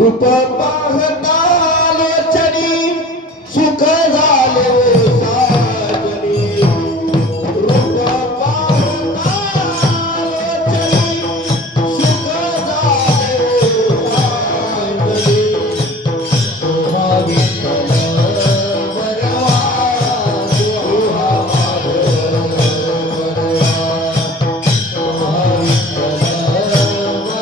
रूप पाहता लोचनी सुख झाले साजनी रूप पाहता लोचनी सुख झाले साजनी सोहा विठ्ठल वरवा सोहा माधव वरवा सोहा विठ्ठल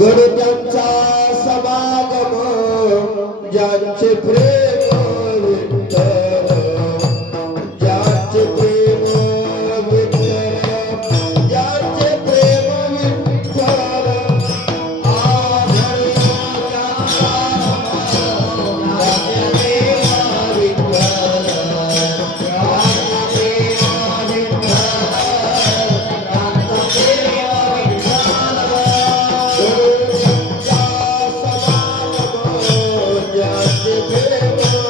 गणत्यांचा समागम ज्यांचे प्रेम विठ्ठल, ज्यांचे प्रेम विठ्ठल, ज्यांचे प्रेम विठ्ठल, Yeah.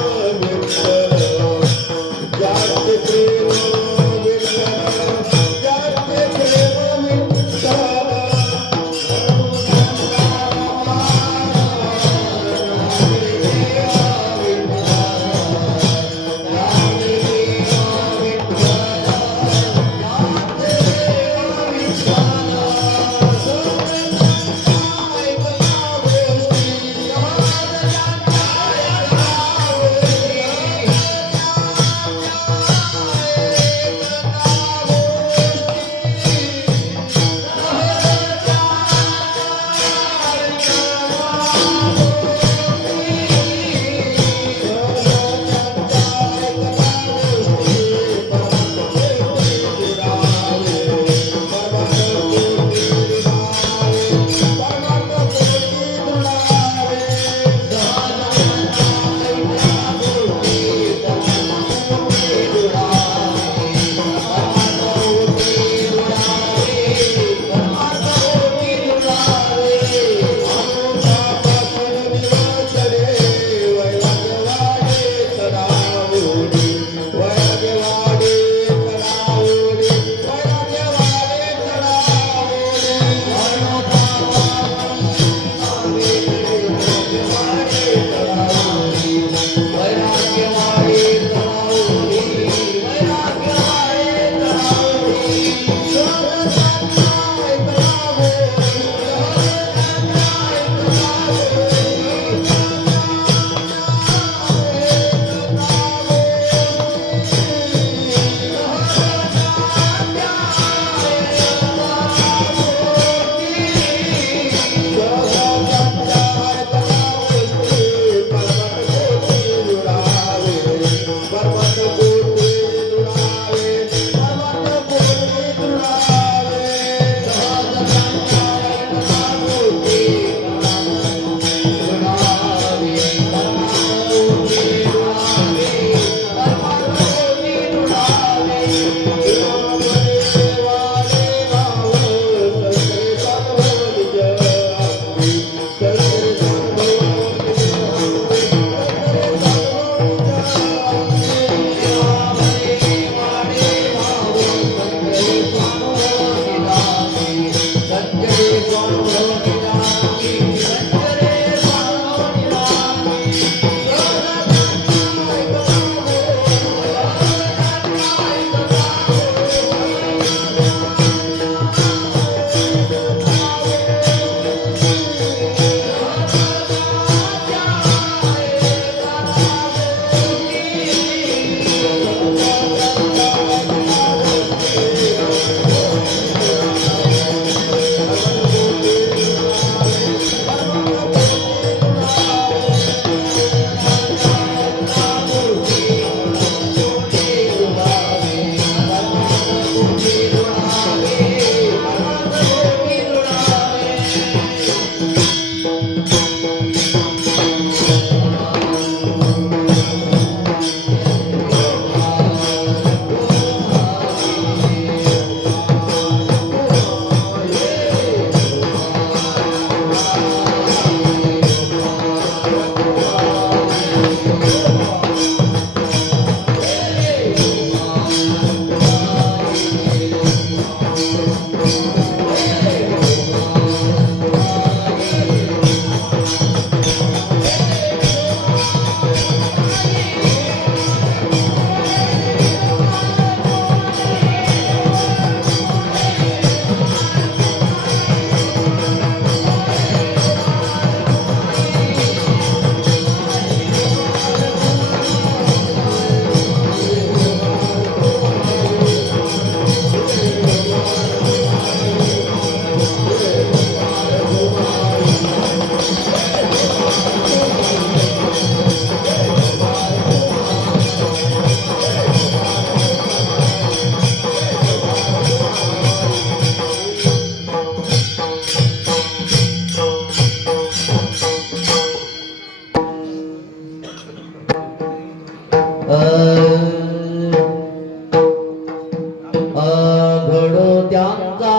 घडो त्यांचा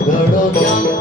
घडो त्यांचा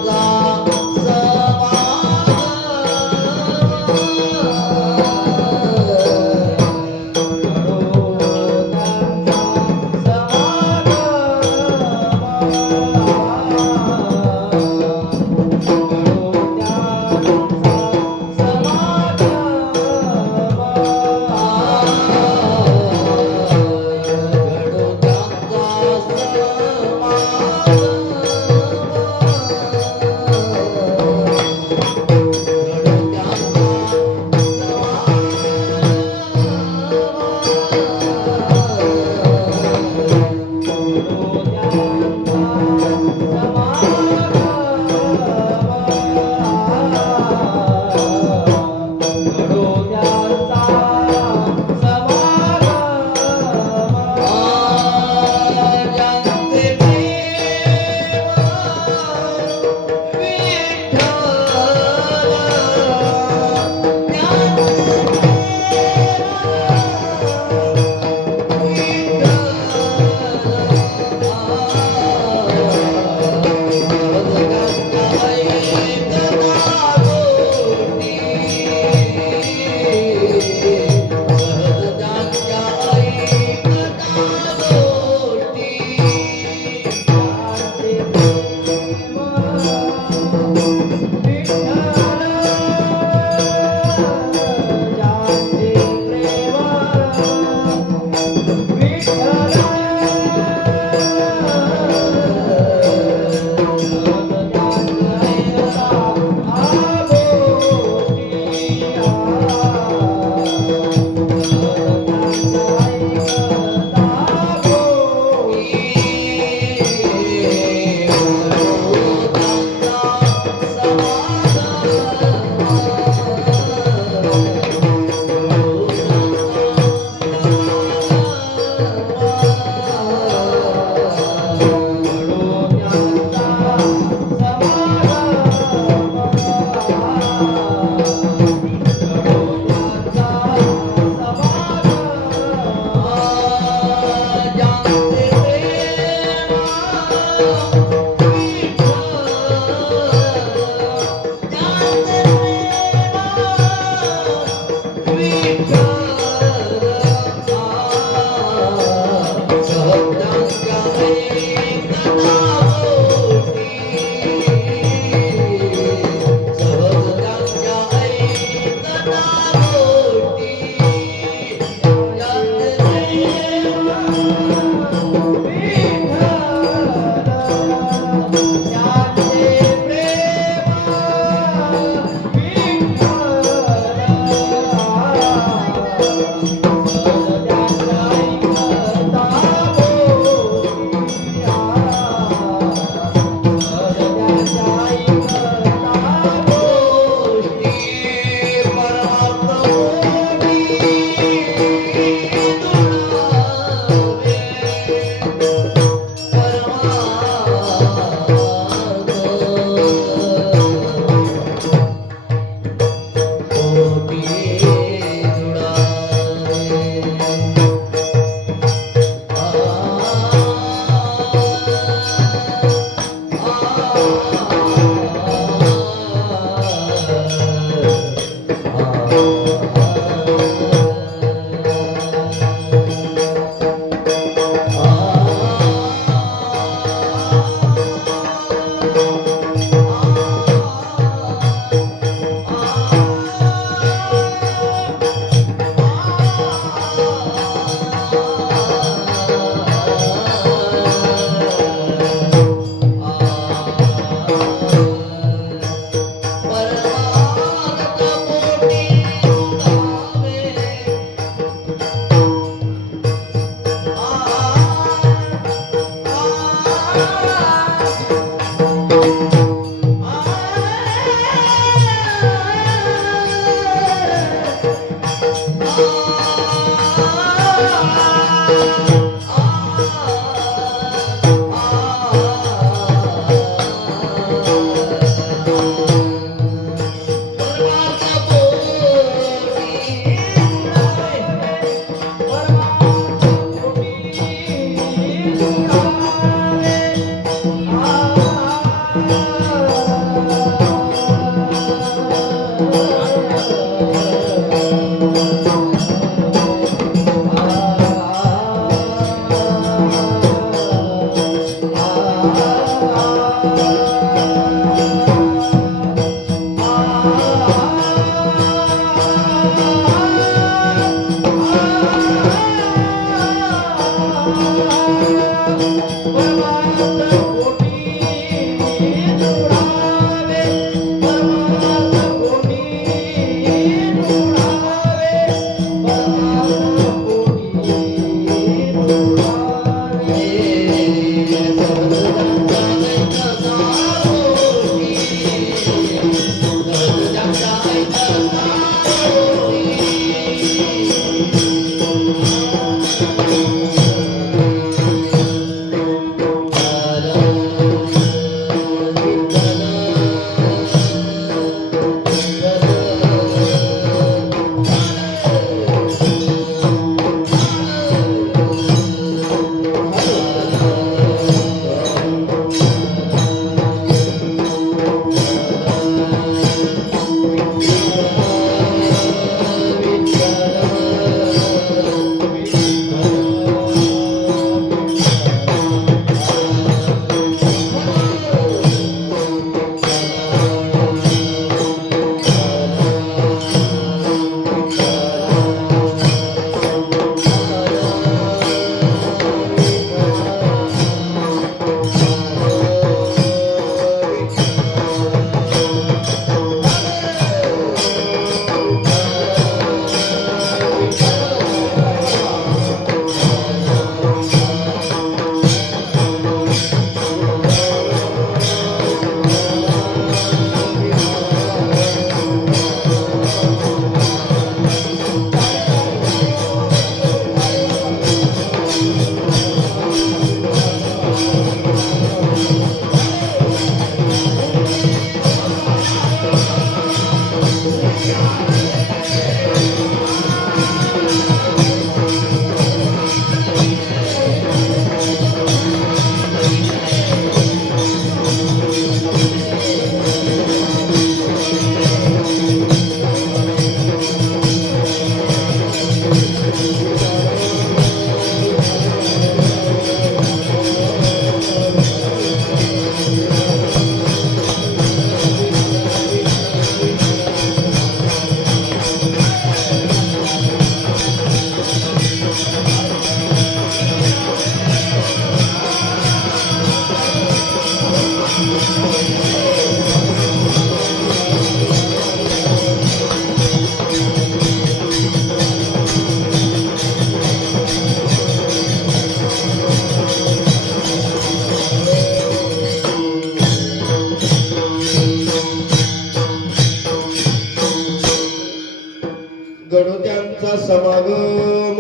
गणोत्यांचा समागम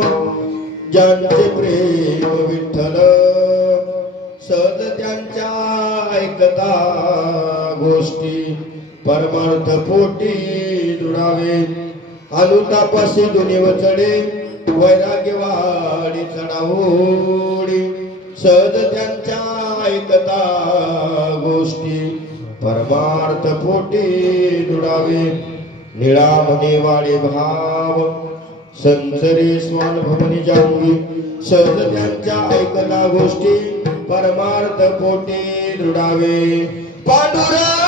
ज्यांचे प्रेम विठ्ठल सहज त्यांच्या ऐकता गोष्टी परमार्थ पोटी दुरावे अनुतापाशी दोन्ही वचडे वैराग्यवाडी चढावोडी सहज त्यांच्या ऐकता गोष्टी परमार्थ पोटी दुरावे निळा म्हणे वाडे भाव संसरे स्वान भवनी जाऊन सहज त्यांच्या ऐकता गोष्टी परमार्थ पोटी दृढावे पांडुरंग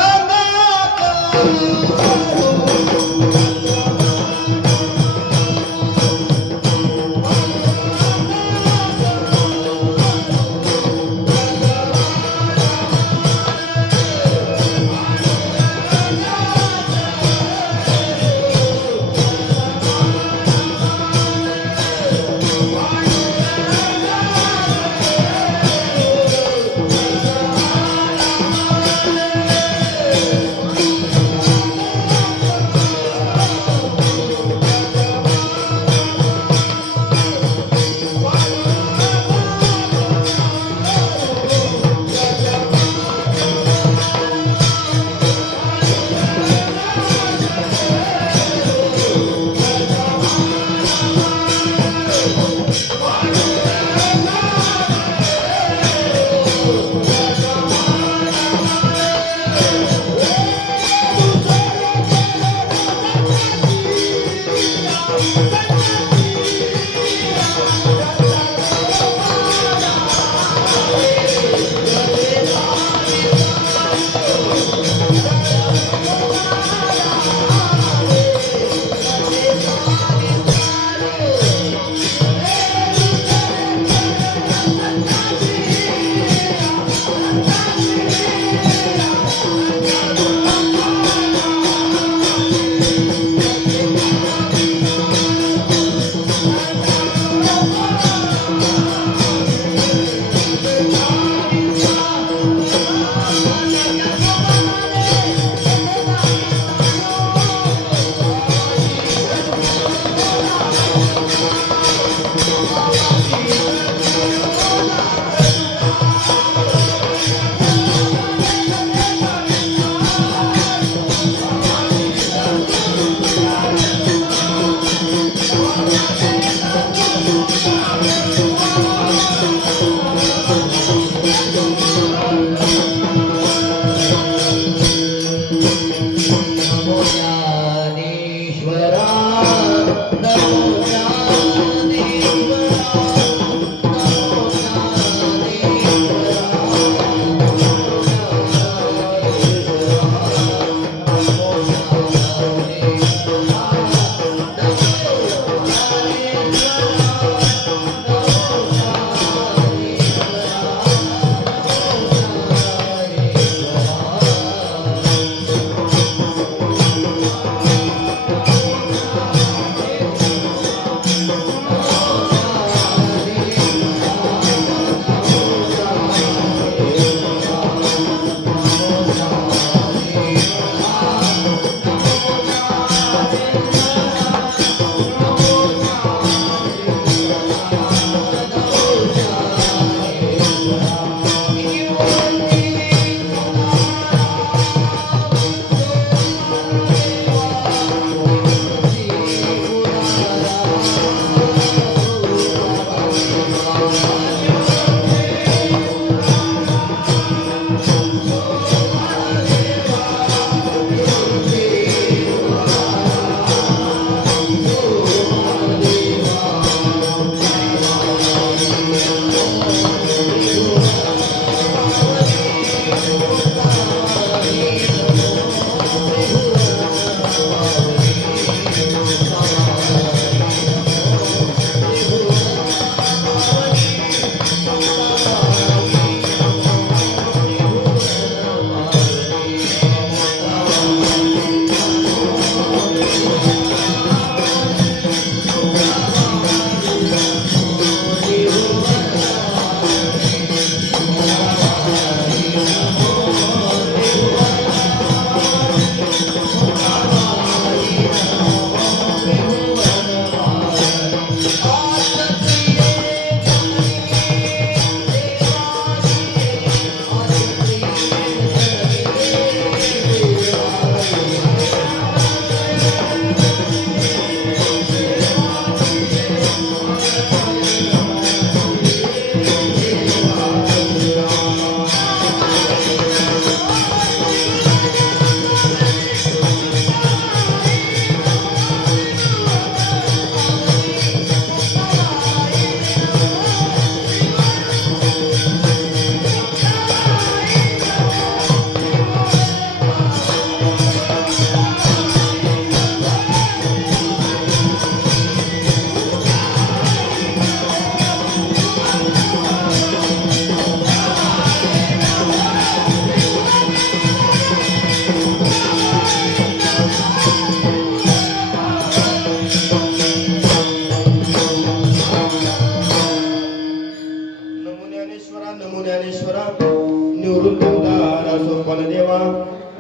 देवा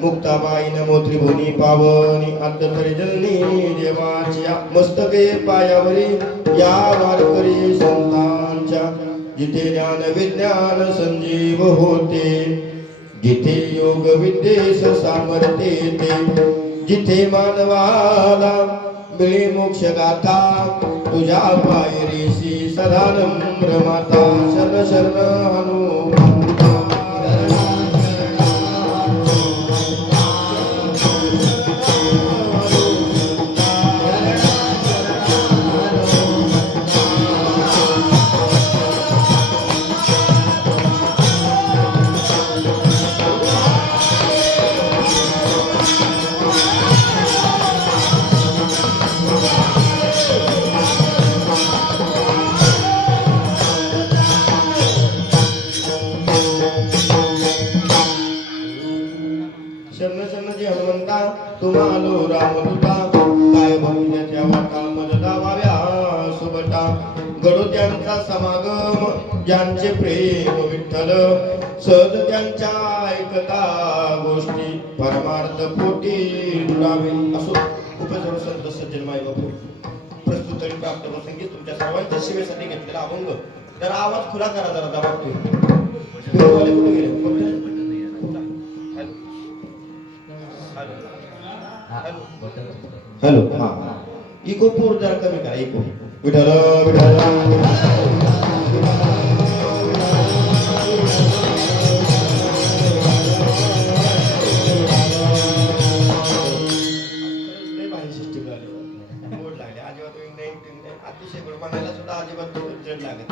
मुक्ताबाई नमो त्रिभुवनी पावनी अंतरी जननी देवाच्या मस्तके पायावरी या वारकरी संतांच्या जिथे ज्ञान विज्ञान संजीव होते जिथे योग विद्येस सामर्थ्य येते जिथे मानवाला मिळे मोक्ष गाथा तुझ्या पायरीशी सदा नम्र माता शरण शरण हनुमंता तुम्हालो रामदूता काय बहुण्याच्या वाटा मज दावाव्या सुबटा घडो त्यांचा समागम ज्यांचे प्रेम विठ्ठल सहज त्यांच्या ऐकता गोष्टी परमार्थ पोटी जुळावे असो. उपसर्ग संत सज्जन माय बापू प्रस्तुत आणि प्राप्त प्रसंगी तुमच्या सर्वांच्या सेवेसाठी घेतलेला अभंग. तर आवाज खुला करा जरा दाबावतोय कुठे गेले हॅलो हा इको पूर जरा कमी करा इको विठ्ठल विठ्ठल अतिशय म्हणायला सुद्धा अजिबात जड लागत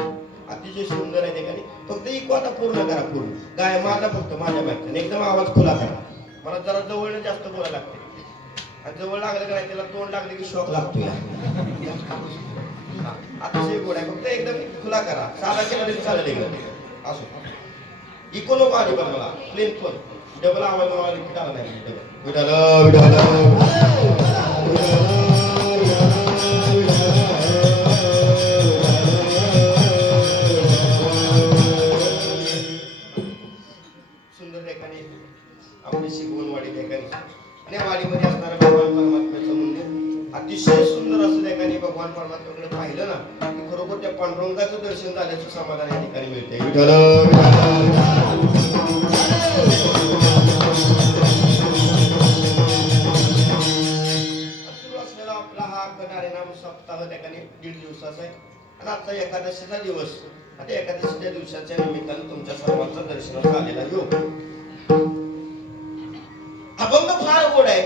अतिशय सुंदर आहे ठिकाणी. फक्त इको आता पूर्ण करा पूर्ण गाय माझा फक्त माझ्या बाईकचा एकदम आवाज खुला करा. मला जरा जवळ जास्त बोलायला लागते आणि जवळ लागलं का नाही त्याला तोंड लागले की शॉक लागतो या अतिशय गोड आहे. फक्त एकदम खुला करा साधा केला तरी चालेल असो. इको नको आली पण मला प्लेन पण डबल आवाज मला रिपीट आला नाही. विठ्ठल विठ्ठल सुंदर ठिकाणी आपली शिकवणवाडी ठिकाणी आणि वाडीमध्ये असणारं भगवान परमात्म्याचं मंदिर अतिशय सुंदर असं ठिकाणी भगवान परमात्म्याकडे पाहिलं ना की खरोखर त्या पांडुरंगाचं दर्शन झाल्याचं समाधान या ठिकाणी मिळते. सुरू असलेला आपला हा कनारे नाम सप्ताह ठिकाणी 1.5 दिवसाचा आहे आणि आजचा एकादशीचा दिवस. आता एकादशीच्या दिवसाच्या निमित्तानं तुमच्या सर्वांचं दर्शनास आलेला योग. अभंग फार गोड आहे.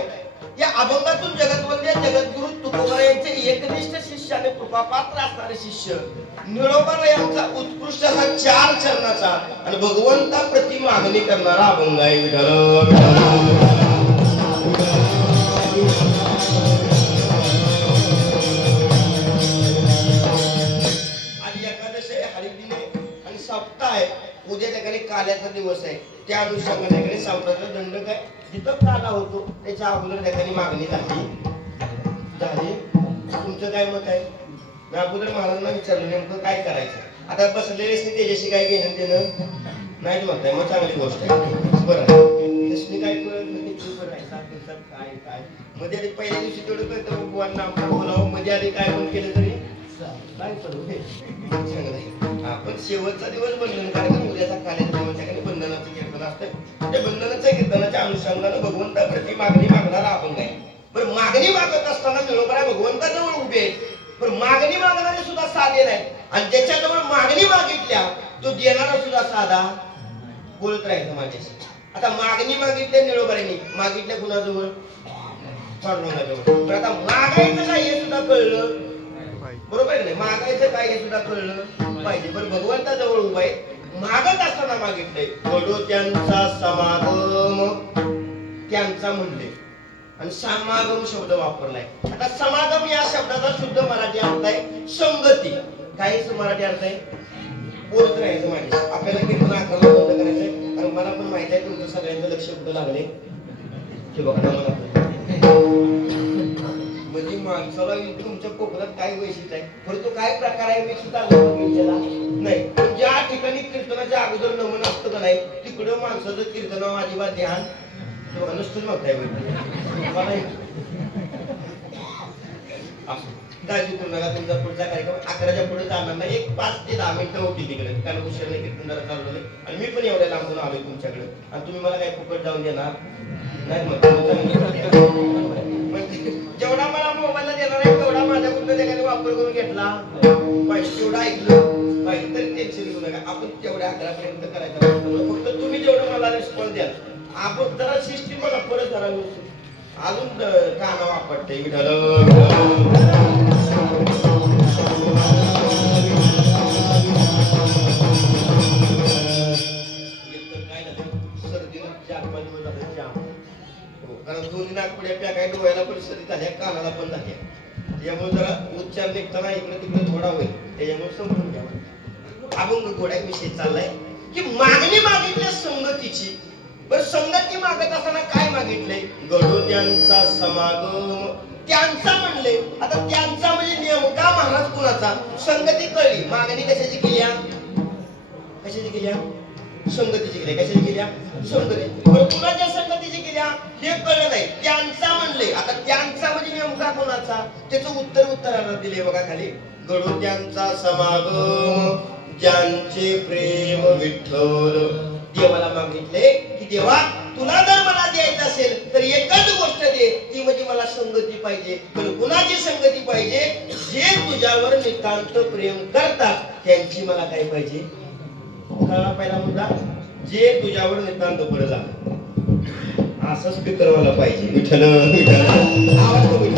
या अभंगातून जगतवंद्य जगद्गुरु तुकोबा यांचे एकनिष्ठ शिष्य आणि कृपापात्र असणारे शिष्य निळोबा यांचा उत्कृष्ट असा 4 चरणाचा आणि भगवंता प्रति मागणी करणारा अभंग आहे. विठ्ठल आणि एकादशी हरिदिने आणि सप्ताह आहे. उद्या ठिकाणी काल्याचा दिवस आहे. त्या अनुषंगाने सावताचा दंड काय जिथं काला होतो त्याच्या अगोदर ठिकाणी मागणी झाली. तुमचं काय मत आहे? मी अगोदर महाराजांना विचारलं नेमकं काय करायचं. आता बसलेले त्याच्याशी काय घेणं देणं नाही म्हणताय मग चांगली गोष्ट आहे. बरं त्याशी काय काय काय मध्ये आधी पहिल्या दिवशी तेवढं कळतं भगवान नाम बोलावं मध्ये आधी काय पण केलं तरी काय करू पण शेवटचा दिवस बंधन कार्यक्रम उद्याचा काल्याचा दिवस आहे. बंधनाचं कीर्तन असतं. त्या बंधनाच्या कीर्तनाच्या अनुषंगानं भगवंताप्रती मागणी मागणारा अभंग आहे. पण मागणी मागत असताना निळोबा भगवंताजवळ उभे आहेत. पण मागणी मागणारे सुद्धा साधे नाही आणि ज्याच्याजवळ मागणी मागितल्या तो देणारा सुद्धा साधा बोलत राहायचं माझ्याशी. आता मागणी मागितल्या निळोबाने मागितल्या कुणाजवळ पांडुरंगाजवळ. पण आता मागायचं काय हे सुद्धा कळलं बरोबर आहे. मागायचं काय हे सुद्धा कळलं पाहिजे. पण भगवंताजवळ उभा आहे. मागत असताना मागितलंय घडो त्यांचा समागम त्यांचा म्हणले आणि समागम शब्द वापरलाय. आता समागम या शब्दाचा शुद्ध मराठी अर्थ आहे संगती. काही मराठी अर्थ आहे बोलत राहायचं माझ्याशी. आपल्याला कीर्तन आकाराला बंद करायचंय कारण मला पण माहित आहे तुमचं सगळ्यांचं लक्ष कुठं लागले ते बघा मला म्हणजे माणसाला तुमच्या कोकणात काय वैशिष्ट्य आहे परंतु काय प्रकार आहे मी सुद्धा नाही पण ज्या ठिकाणी कीर्तनाच्या अगोदर नमन असतं का नाही तिकडं माणसाचं कीर्तनावर अजिबात ध्यान नुसतंच म्हणताय मला काळजी करू नका तुमचा पुढचा कार्यक्रम 11च्या पुढे जाणार नाही. एक 5 ते 10 मिनिटं होती तिकडे कारण उशिराने कीर्तन जरा चालू झाले आणि मी पण एवढ्या लांबून आलोय तुमच्याकडे आणि तुम्ही मला काही फुकट जाऊन देणार नाही. मग जेवढा मला मोबाईलला देणार आहे तेवढा माझ्याकडून त्याने वापर करून घेतला पाहिजे तेवढं ऐकलं पाहिजे तरी टेन्शन घेऊ नका. आपण तेवढ्या 11 पर्यंत करायचं फक्त तुम्ही जेवढं मला रिस्पॉन्स द्याल आपण जरा सिस्टीम बघा परत जरा अजून काना वापरते विठाल कारण दोन्ही नागपुड्या प्या काही डोळ्याला परिस्थिती झाल्या कानाला पण झाल्या त्यामुळे जरा उच्चार निघताना इकडे तिकडे थोडा होईल त्याच्यामुळे समजून घ्या. अभंग घोड्या विषय चाललाय की मागणी मागितल्या संगतीची. पण संगती मागत असताना काय मागितलंय गडोद्यांचा समागम त्यांचा म्हणले. आता त्यांचा म्हणजे नेमका महाराज कुणाचा संगती कळली मागणी कशाची केल्या संगतीची केल्या कशाची केल्या संगती. पण कुणाच्या संगतीची केल्या हे कळलं नाही त्यांचा म्हणले. आता त्यांचा म्हणजे नेमका कुणाचा त्याचं उत्तराला दिले बघा खाली गडोद्यांचा समागम ज्यांचे प्रेम विठ्ठल. देवाला मागितले की देवा तुला जर मला द्यायचं असेल तर एकच गोष्ट दे ती म्हणजे मला संगती पाहिजे. पण कुणाची संगती पाहिजे जे तुझ्यावर नितांत प्रेम करतात त्यांची मला काय पाहिजे. कळला पहिला मुद्दा जे तुझ्यावर नितांत पुढे जा असं स्पीकर मला पाहिजे. विठ्ठल विठ्ठल आवाज कमी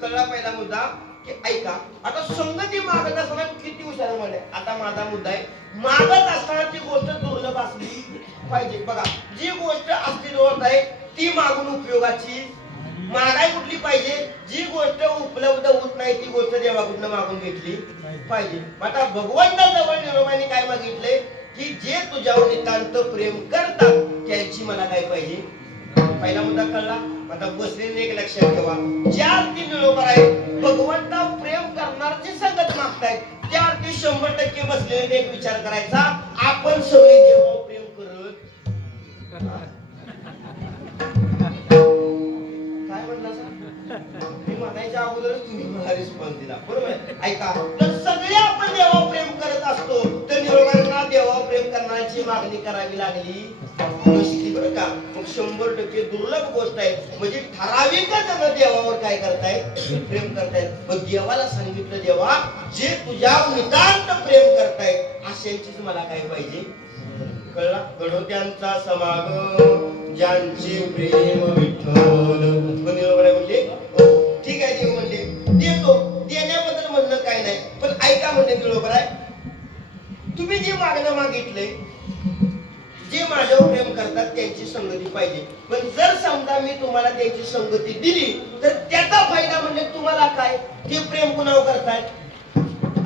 कळला पहिला मुद्दा की ऐका आता संगती मागत असताना किती हुशार म्हणे. आता माझा मुद्दा आहे मागत असताना ती गोष्ट दुर्लभ असली पाहिजे. बघा जी गोष्ट अस्तित्वात आहे ती मागून उपयोगाची मागाय कुठली पाहिजे जी गोष्ट उपलब्ध होत नाही ती गोष्ट देवाकडून मागून घेतली पाहिजे. आता भगवंताजवळ निरोबाने काय मागितले की जे तुझ्यावर नितांत प्रेम करतात त्यांची मला काय पाहिजे. पहिला मुद्दा कळला. आता बसलेले एक लक्षात ठेवा 4-3 निरोबर आहेत भगवंता प्रेम करणारची संगत मागतायत त्यावरती 100% बसलेले एक विचार करायचा आपण सगळे देवावर प्रेम करत काय म्हणला मी म्हणायच्या अगोदरच तुम्ही मला रिस्पॉन्स दिला बरोबर आहे. ऐका तर सगळे आपण देवावर प्रेम करत असतो तर निरोगांना देवावर प्रेम करण्याची मागणी करावी लागली बरं का. मग 100% दुर्लभ गोष्ट आहे म्हणजे ठराविकच जण देवावर काय करतायत प्रेम करतायत. मग देवाला सांगितलं देवा जे तुझ्यावर नितांत प्रेम करतायत अशांचीच मला काय पाहिजे. कळला गडोत्यांचा समागम ज्यांचे प्रेम विठ्ठल. म्हणले ठीक आहे देव म्हणले देतो देण्याबद्दल म्हणणं काय नाही पण ऐका म्हणले बरोबर आहे तुम्ही जे मागणं मागितलंय जे माझ्यावर प्रेम करतात त्यांची संगती पाहिजे. पण जर समजा मी तुम्हाला त्यांची संगती दिली तर त्याचा फायदा म्हणजे तुम्हाला काय ते प्रेम कुणावर करतायत.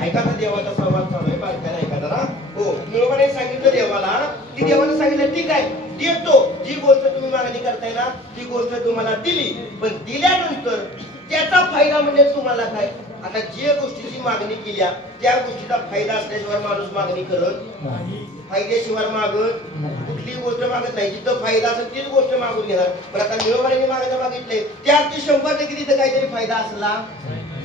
ऐका ना देवाचा संवाद चालू आहे बारकाईने ऐका जरा. हो बरोबर सांगितलं देवाला की देवाने सांगितलं ठीक आहे देतो जी गोष्ट तुम्ही मागणी करताय ना ती गोष्ट तुम्हाला दिली पण दिल्यानंतर त्याचा फायदा म्हणजे तुम्हाला काय. आता जे गोष्टीची मागणी केल्या त्या गोष्टीचा फायदा असल्याशिवाय माणूस मागणी करत फायद्याशिवाय मागत कुठलीही गोष्ट मागत नाही. जिथं फायदा असेल तीच गोष्ट मागून घेणार. पण आता निळोबाने मागणं मागितले त्यावरती 100% तिथं काहीतरी फायदा असला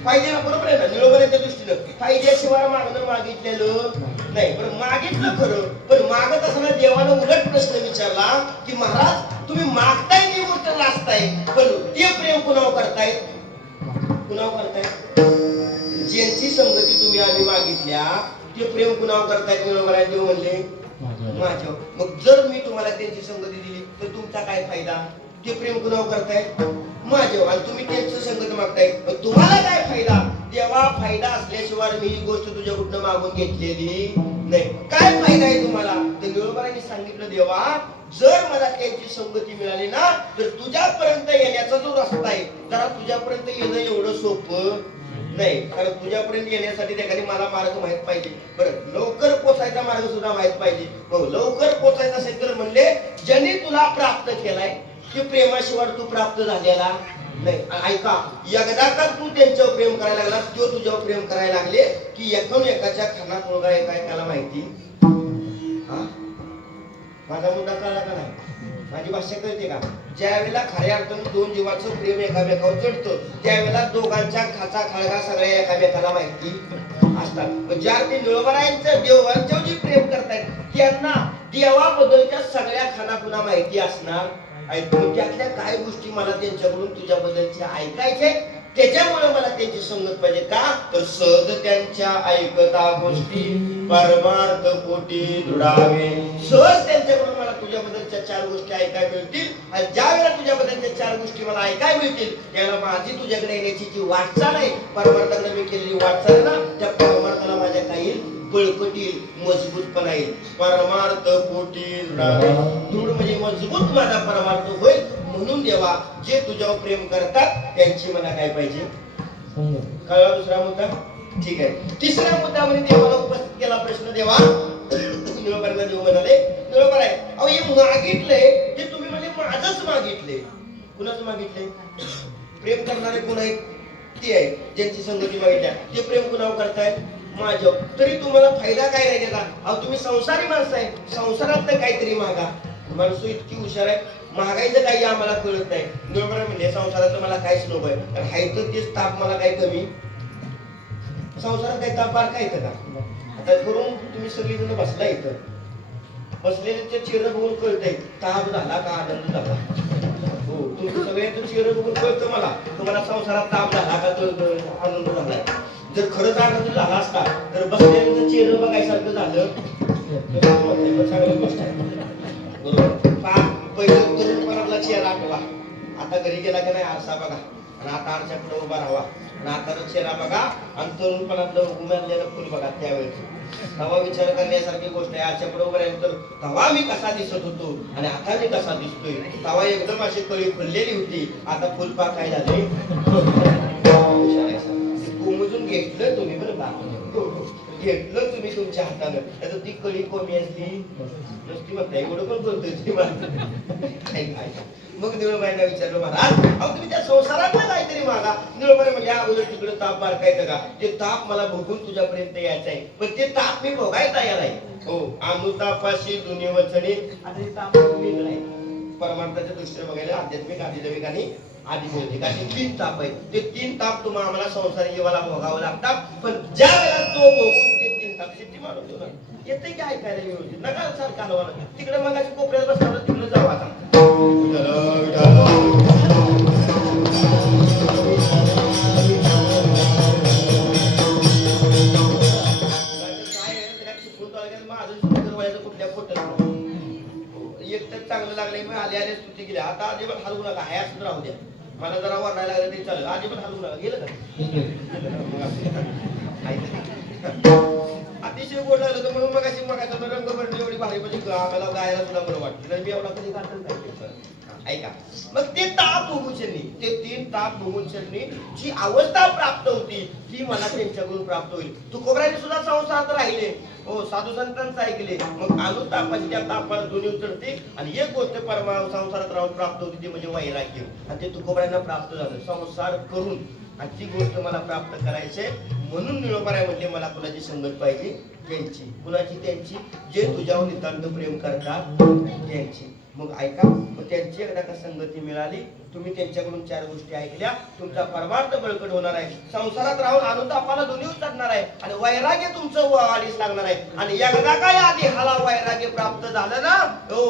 पाहिजे ना बरोबर आहे ना. निळोबाच्या दृष्टीनं फायद्याशिवाय मागणं मागितलेलं नाही. पण मागितलं खरं पण मागत असताना देवानं उलट प्रश्न विचारला की महाराज तुम्ही मागताय ती गोष्ट लाजताय पण ते प्रेम कुणावर करताय ज्यांची संगती तुम्ही आम्ही मागितल्या ते प्रेम कुणावर करतायत. बरोबर आहे देव म्हणले माझ्यावर. मग जर मी तुम्हाला त्यांची संगती दिली तर तुमचा काय फायदा. ते प्रेम कुणावर करतायत माझ्यावर आणि तुम्ही त्यांची संगती मागताय तुम्हाला काय फायदा. देवा फायदा असल्याशिवाय मी ही गोष्ट तुझ्याकडून मागून घेतलेली नाही. काय फायदा आहे तुम्हाला. तर निळोबारांनी सांगितलं देवा जर मला त्यांची संगती मिळाली ना तर तुझ्यापर्यंत येण्याचा जो रस्ता आहे जरा तुझ्यापर्यंत येणं एवढं सोपं नाही. कारण तुझ्यापर्यंत येण्यासाठी त्या मला मार्ग माहित पाहिजे. बरं लवकर पोचायचा मार्ग सुद्धा माहित पाहिजे. मग लवकर पोचायचं असेल तर म्हणले ज्यांनी तुला प्राप्त केलाय की प्रेमाशिवाय तू प्राप्त झालेला नाही. ऐका, एकदा का तू त्यांच्यावर प्रेम करायला लागला, तो तुझ्यावर प्रेम करायला लागले की एकूण एकाच्या खानात मुलगा एकाला माहिती. माझा मुद्दा कळला का नाही? माझी भाषा कळते का? ज्या वेळेला खऱ्या अर्थानं दोन जीवाचं प्रेम एकामेकावर चढतं त्यावेळेला दोघांच्या खाचा खळगा सगळ्या एकामेकाला माहिती असतात. ज्या ते निळवरायांचं देवांच्यावर जे प्रेम करतायत त्यांना देवाबद्दलच्या सगळ्या खानापुना माहिती असणार. ऐकून त्यातल्या काय गोष्टी मला त्यांच्याकडून तुझ्याबद्दलच्या ऐकायचे, त्याच्यामुळे मला त्यांची संगत पाहिजे. का तर सहज त्यांच्या ऐकता गोष्टी परमार्थ पोटी दृढावे. सहज त्यांच्याकडून मला तुझ्याबद्दलच्या 4 गोष्टी ऐकायला मिळतील आणि ज्या वेळेला तुझ्याबद्दलच्या 4 गोष्टी मला ऐकायला मिळतील त्याला माझी तुझ्याकडे येण्याची जी वाटचाल आहे, परमार्थाकडे मी केलेली वाटचाल ना, त्या परमार्थाला माझ्या काही बळकटी मजबूतपणा येईल. परमार्थ पोटी दृढ म्हणजे मजबूत माझा परमार्थ होईल. म्हणून देवा जे तुझ्यावर प्रेम करतात त्यांची मला काय पाहिजे? कळला दुसरा मुद्दा? ठीक आहे. तिसऱ्या मुद्द्यामध्ये देवाला उपस्थित केला प्रश्न. देवा निळोबाईला देव म्हणाले, निळोबाई आहे अहो हे मागितलंय ते तुम्ही म्हणजे माझंच मागितले. कुणाचं मागितले? प्रेम करणारे कोण आहेत? ते आहे ज्यांची संगती मागितल्या. ते प्रेम कुणावर करतायत? माझ्या. तरी तुम्हाला फायदा काय नाही त्याचा? अहो तुम्ही संसारी माणसं आहे, संसारात काहीतरी मागा. माणसं इतकी हुशार आहे, महागाईचं काही आम्हाला कळत नाही. निळोबाई म्हणजे संसारात मला काहीच नको आहे, कारण हायचं तेच ताप मला काही कमी. संसारात काही ताप बार काय का? आता करून तुम्ही सगळीजण बसला इथं, बसलेले चेहरा बघून कळतंय ताप झाला का आनंद झाला. हो, तुमचं सगळ्यांचं चेहरा बघून कळतं मला तुम्हाला संसारात ताप झाला का आनंद झाला. जर खरंच आनंद झाला असता तर बसलेल्यांचं चेहरा बघायसारखं झालं चांगली गोष्ट आहे. बरोबर. पहिलं तरुणपणातला चेहरा आठवा. आता घरी गेला की नाही आरसा बघा आणि आता आरशापुढे उभा राहावा आणि आता चेहरा बघा आणि तरुणपणातलं उमललेलं फुल बघा. त्यावेळेस तेव्हा विचार करण्यासारखी गोष्ट आहे. आरशापुढे उभं राहिलं तर तेव्हा मी कसा दिसत होतो आणि आता मी कसा दिसतोय. तेव्हा एकदम अशी कळी फुललेली होती, आता फुलपा काय झाले कोमजून घेतलं तुम्ही. बरं बा घेतलं तुम्ही तुमच्या हातानं, आता ती कळी कमी असली नसती म्हणता एवढं पण बोलतोय. मग निळोबाईंना विचारलं महाराज अहो तुम्ही त्या संसारातलं काहीतरी मागा. निळोबाई म्हणजे अगोदर तिकडे ताप बारकायचं का? ते ताप मला भोगून तुझ्यापर्यंत यायचं आहे, पण ते ताप मी भोगायला तयार आहे. हो, अनुतापाशी दुनी वचने. आता हे ताप वेगळं आहे. परमार्थाच्या दृष्टीने बघायला आध्यात्मिक आदिदैविक आणि आदिभौतिक असे 3 ताप आहेत. ते 3 ताप तुम्हाला आम्हाला संसारी जीवाला भोगावं लागतात, पण ज्या वेळेला तो भोगून ते 3 ताप सिद्धी मानवतो ना, येते की ऐकायला व्यवस्थित नका सारखा आला तिकडे मग अशी कोपऱ्यात बसवलं तिकडे जाऊ. आता कुठल्या खोटं एक तर चांगलं लागलंय मग आले आले स्तुती केली. आता अजिबात हलवू नका, ह्या सुद्धा राहू द्या. मला जरा वरडायला लागलं तरी चालेल, अजिबात हलवू नका. गेलं का? अतिशय गोड लागलं तर म्हणून मग अशी मगाचा रंग भरली एवढी भारी म्हणजे आम्हाला गायला सुद्धा बरं वाटतं. तर मी एवढा कधी गाठल नाही. ऐका, मग ते ताप भोगूचरणी, ते 3 ताप भोगूचरणी जी अवस्था प्राप्त होती ती मला त्यांच्याकडून प्राप्त होईल. तुकोबराने सुद्धा संसारात राहिले. हो, साधू संतांचं ऐकले. मग अनुतापाची त्या तापाला दोन्ही उतरते आणि एक गोष्ट परमा संसारात राहून प्राप्त होती ती म्हणजे वैराग्य. आणि ते तुकोबरांना प्राप्त झालं संसार करून. आणि ती गोष्ट मला प्राप्त करायची म्हणून निळोबाई म्हणजे मला कुणाची संगत पाहिजे? त्यांची. कुणाची? त्यांची जे तुझ्यावर नितांत प्रेम करतात त्यांची. मग ऐका, मग त्यांची एकदा का संगती मिळाली, तुम्ही त्यांच्याकडून 4 गोष्टी ऐकल्या, तुमचा परमार्थ बळकट होणार आहे. संसारात राहून अनुतापाला दोन्ही उतरणार आहे आणि वैराग्य तुमचं वाढीस लागणार आहे. आणि एकदा काय आधी हाला वैराग्य प्राप्त झालं ना, हो,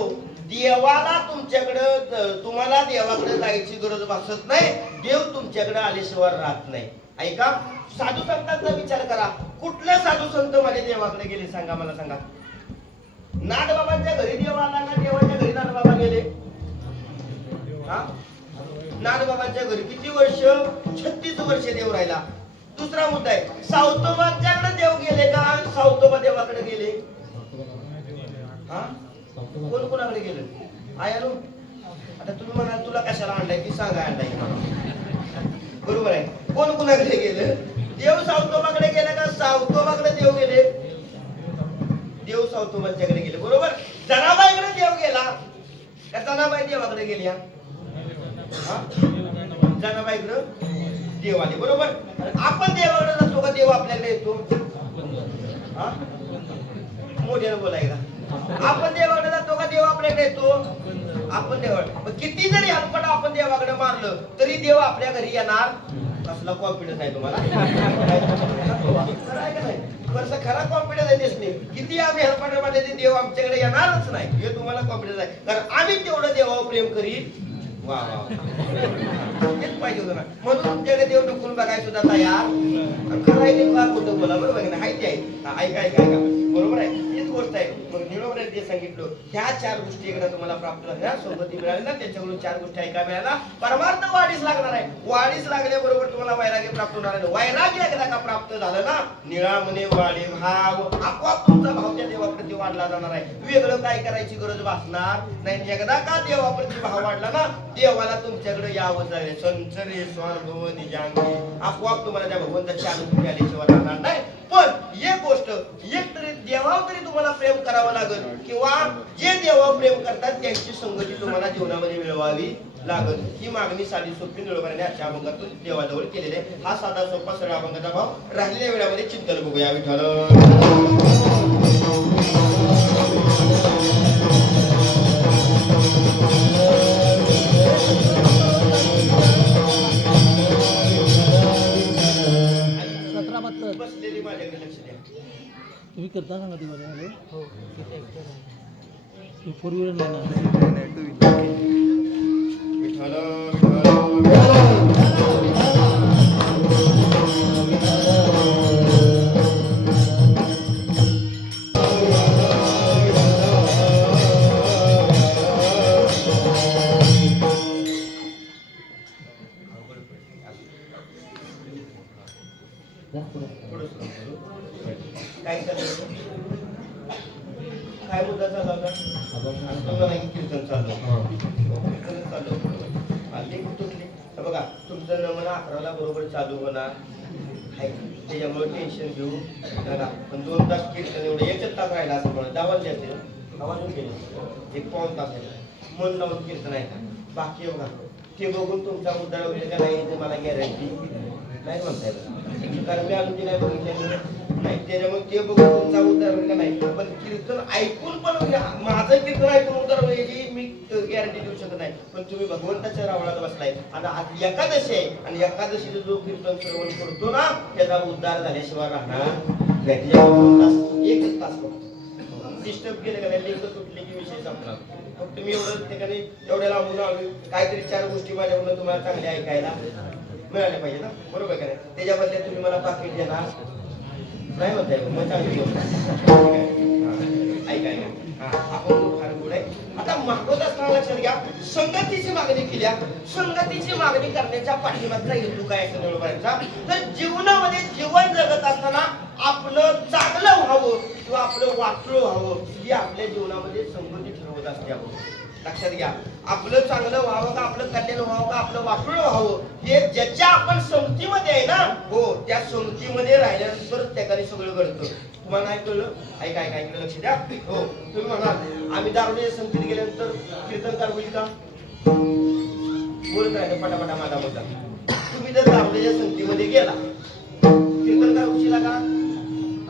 देवाला तुमच्याकडे तुम्हाला देवाकडे जायची गरज भासत नाही. देव तुमच्याकडे आल्याशिवाय राहत नाही. ऐका, साधू संतांचा विचार करा. कुठले साधू संत माझे देवाकडे गेले सांगा, मला सांगा. नाथबाबांच्या घरी देव आला का देवाच्या घरी नाथबाबा गेले? नाथबाबांच्या घरी किती वर्ष? 36 वर्ष देव राहिला. दुसरा मुद्दा आहे, सावतोबांच्याकडे देव गेले का? सावतोबा देवाकडे गेले? कोण कोणाकडे गेलं? आयानो, आता तुम्ही म्हणाल तुला कशाला आणलाय ती सांगा. आणलाय बरोबर आहे. कोण कोणाकडे गेलं? देव सावतोबाकडे गेले का सावतोबाकडे देव गेले? देव सावतोबांच्याकडे गेले बरोबर. जनाबाईकडे देव गेला का जनाबाई देवाकडे गेली? जनाबाईकडे देव आले बरोबर. आपण देवाकडे जातो का देव आपल्याकडे येतो? मोठ्यानं बोलाय का? आपण देवाकडे जातो का देव आपल्याकडे येतो? आपण देवाकडे. किती जरी हलपट आपण देवाकडे मारलं तरी देव आपल्या घरी येणार. कसला कॉन्फिडन्स आहे तुम्हाला? खरा कॉन्फिडन्स आहे तेच नाही. किती आम्ही हलपट मारले ते देव आमच्याकडे येणारच नाही हे तुम्हाला कॉन्फिडन्स आहे. कारण आम्ही तेवढं देवावर प्रेम करीत. वा वा तेच पाहिजे होतं ना. म्हणून तुमच्याकडे देव ढुकून बघायला सुद्धा तयार. खरं आहे ते फार खोटं बोला बरोबर आहे ना? ते आहे ऐका बरोबर आहे. तीच गोष्ट आहे. मग निळोबराने जे सांगितलं ह्या 4 गोष्टी एकदा तुम्हाला प्राप्त झाल्या, संपत्ती मिळाली ना, त्याच्याकडून 4 गोष्टी ऐका मिळाल्या. परमार्थ वाढीस लागणार आहे. वाढीस लागल्याबरोबर तुम्हाला वैराग्य प्राप्त होणार आहे. वैराग्य एकदा का प्राप्त झालं ना, निळा म्हणे वाढे भाव, आपोआप तुमचा भाव त्या देवाप्रती वाढला जाणार आहे. वेगळं काय करायची गरज भासणार नाही. एकदा का देवाप्रती भाव वाढला ना, देवाला तुमच्याकडे यावं जाईल. संचरे स्वानुभव निजांगी, आपोआप तुम्हाला त्या भगवंताची अनुभूती आल्याशिवाय राहणार नाही. पण एक गोष्ट, एक तरी देवावर तरी तुम्हाला प्रेम करावं लागेल किंवा जे देवावर प्रेम करतात त्यांची संगती तुम्हाला जीवनामध्ये मिळवावी लागेल. ही मागणी साधी सोपी निळोबराने आजच्या अभंगातून देवाजवळ केलेली आहे. हा साधा सोपा सरळ अभंगाचा भाव राहिलेल्या वेळामध्ये चिंतन बघूया. विठ्ठल बसलेली माझ्याकडे लक्ष द्या. तुम्ही करता सांगा ते मला. हो तू 4 व्हीलर नाही विठ्ठल काय चाललं? काय मुद्दा चालला होता? कीर्तन चाललं. कीर्तन चाललं. आली तुटली. बघा तुमचं नमन 11ला बरोबर चालू होणार आहे. त्याच्यामुळे टेन्शन घेऊ नका. पण 2 तास कीर्तन एवढं 1 तास राहिला असं म्हणा. दावाजले असते आवाजून गेले 1 पाऊण तास आहे. मन लावून कीर्तन आहे का? बाकी बघा ते बघून तुमचा मुद्दा वगैरे का नाही ते मला गॅरंटी नाही म्हणता येत. कारण मी अजून ते नाही बघितलं नाही. त्याच्यामुळे ते बघून तुमचा उद्धार होईल का नाही. पण कीर्तन ऐकून पण माझं कीर्तन ऐकून उद्धार होईल मी गॅरंटी देऊ शकत नाही. पण तुम्ही भगवंताच्या रावणात बसलाय आणि आज एकादशी आहे आणि एकादशीचा जो कीर्तन श्रवण करतो ना त्याचा उद्धार झाल्याशिवाय राहणार नाही. 1 तास डिस्टर्ब केलं का नाही. लिंक तुटली की विषय संपला. फक्त मी एवढं ठिकाणी एवढ्या लांबून आलो काहीतरी 4 गोष्टी माझ्याकडून तुम्हाला चांगल्या ऐकायला मिळाल्या पाहिजे ना बरोबर का नाही. त्याच्याबद्दल तुम्ही मला पाकिट देणार नाही म्हणताय. मग चांगली ऐका आपण फार गोड आहे. आता महत्वाचं असताना लक्षात घ्या संगतीची मागणी केली. संगतीची मागणी करण्याच्या पाठीमागचा हेतू काय असं निळोबरांचा? तर जीवनामध्ये जीवन जगत असताना आपलं चांगलं व्हावं किंवा आपलं वाटलं व्हावं ही आपल्या जीवनामध्ये संगती ठरवत असते. आपण लक्षात घ्या आपलं चांगलं व्हावं का आपलं कल्याण व्हावं का आपलं वाटलं व्हावं हे ज्याच्या आपण संगतीमध्ये आहे ना हो त्या संगतीमध्ये राहिल्यानंतर त्याकडे सगळं घडतं. तुम्हाला नाही कळलं? ऐका ऐकलं लक्ष द्या. हो तुम्ही म्हणाल आम्ही दारुड्याच्या संगतीत गेल्यानंतर कीर्तनकार होईल का? बोलत राहिलं पटापटा माझा मुद्दा. तुम्ही जर दारुड्याच्या संगतीमध्ये गेला कीर्तनकार होशील का?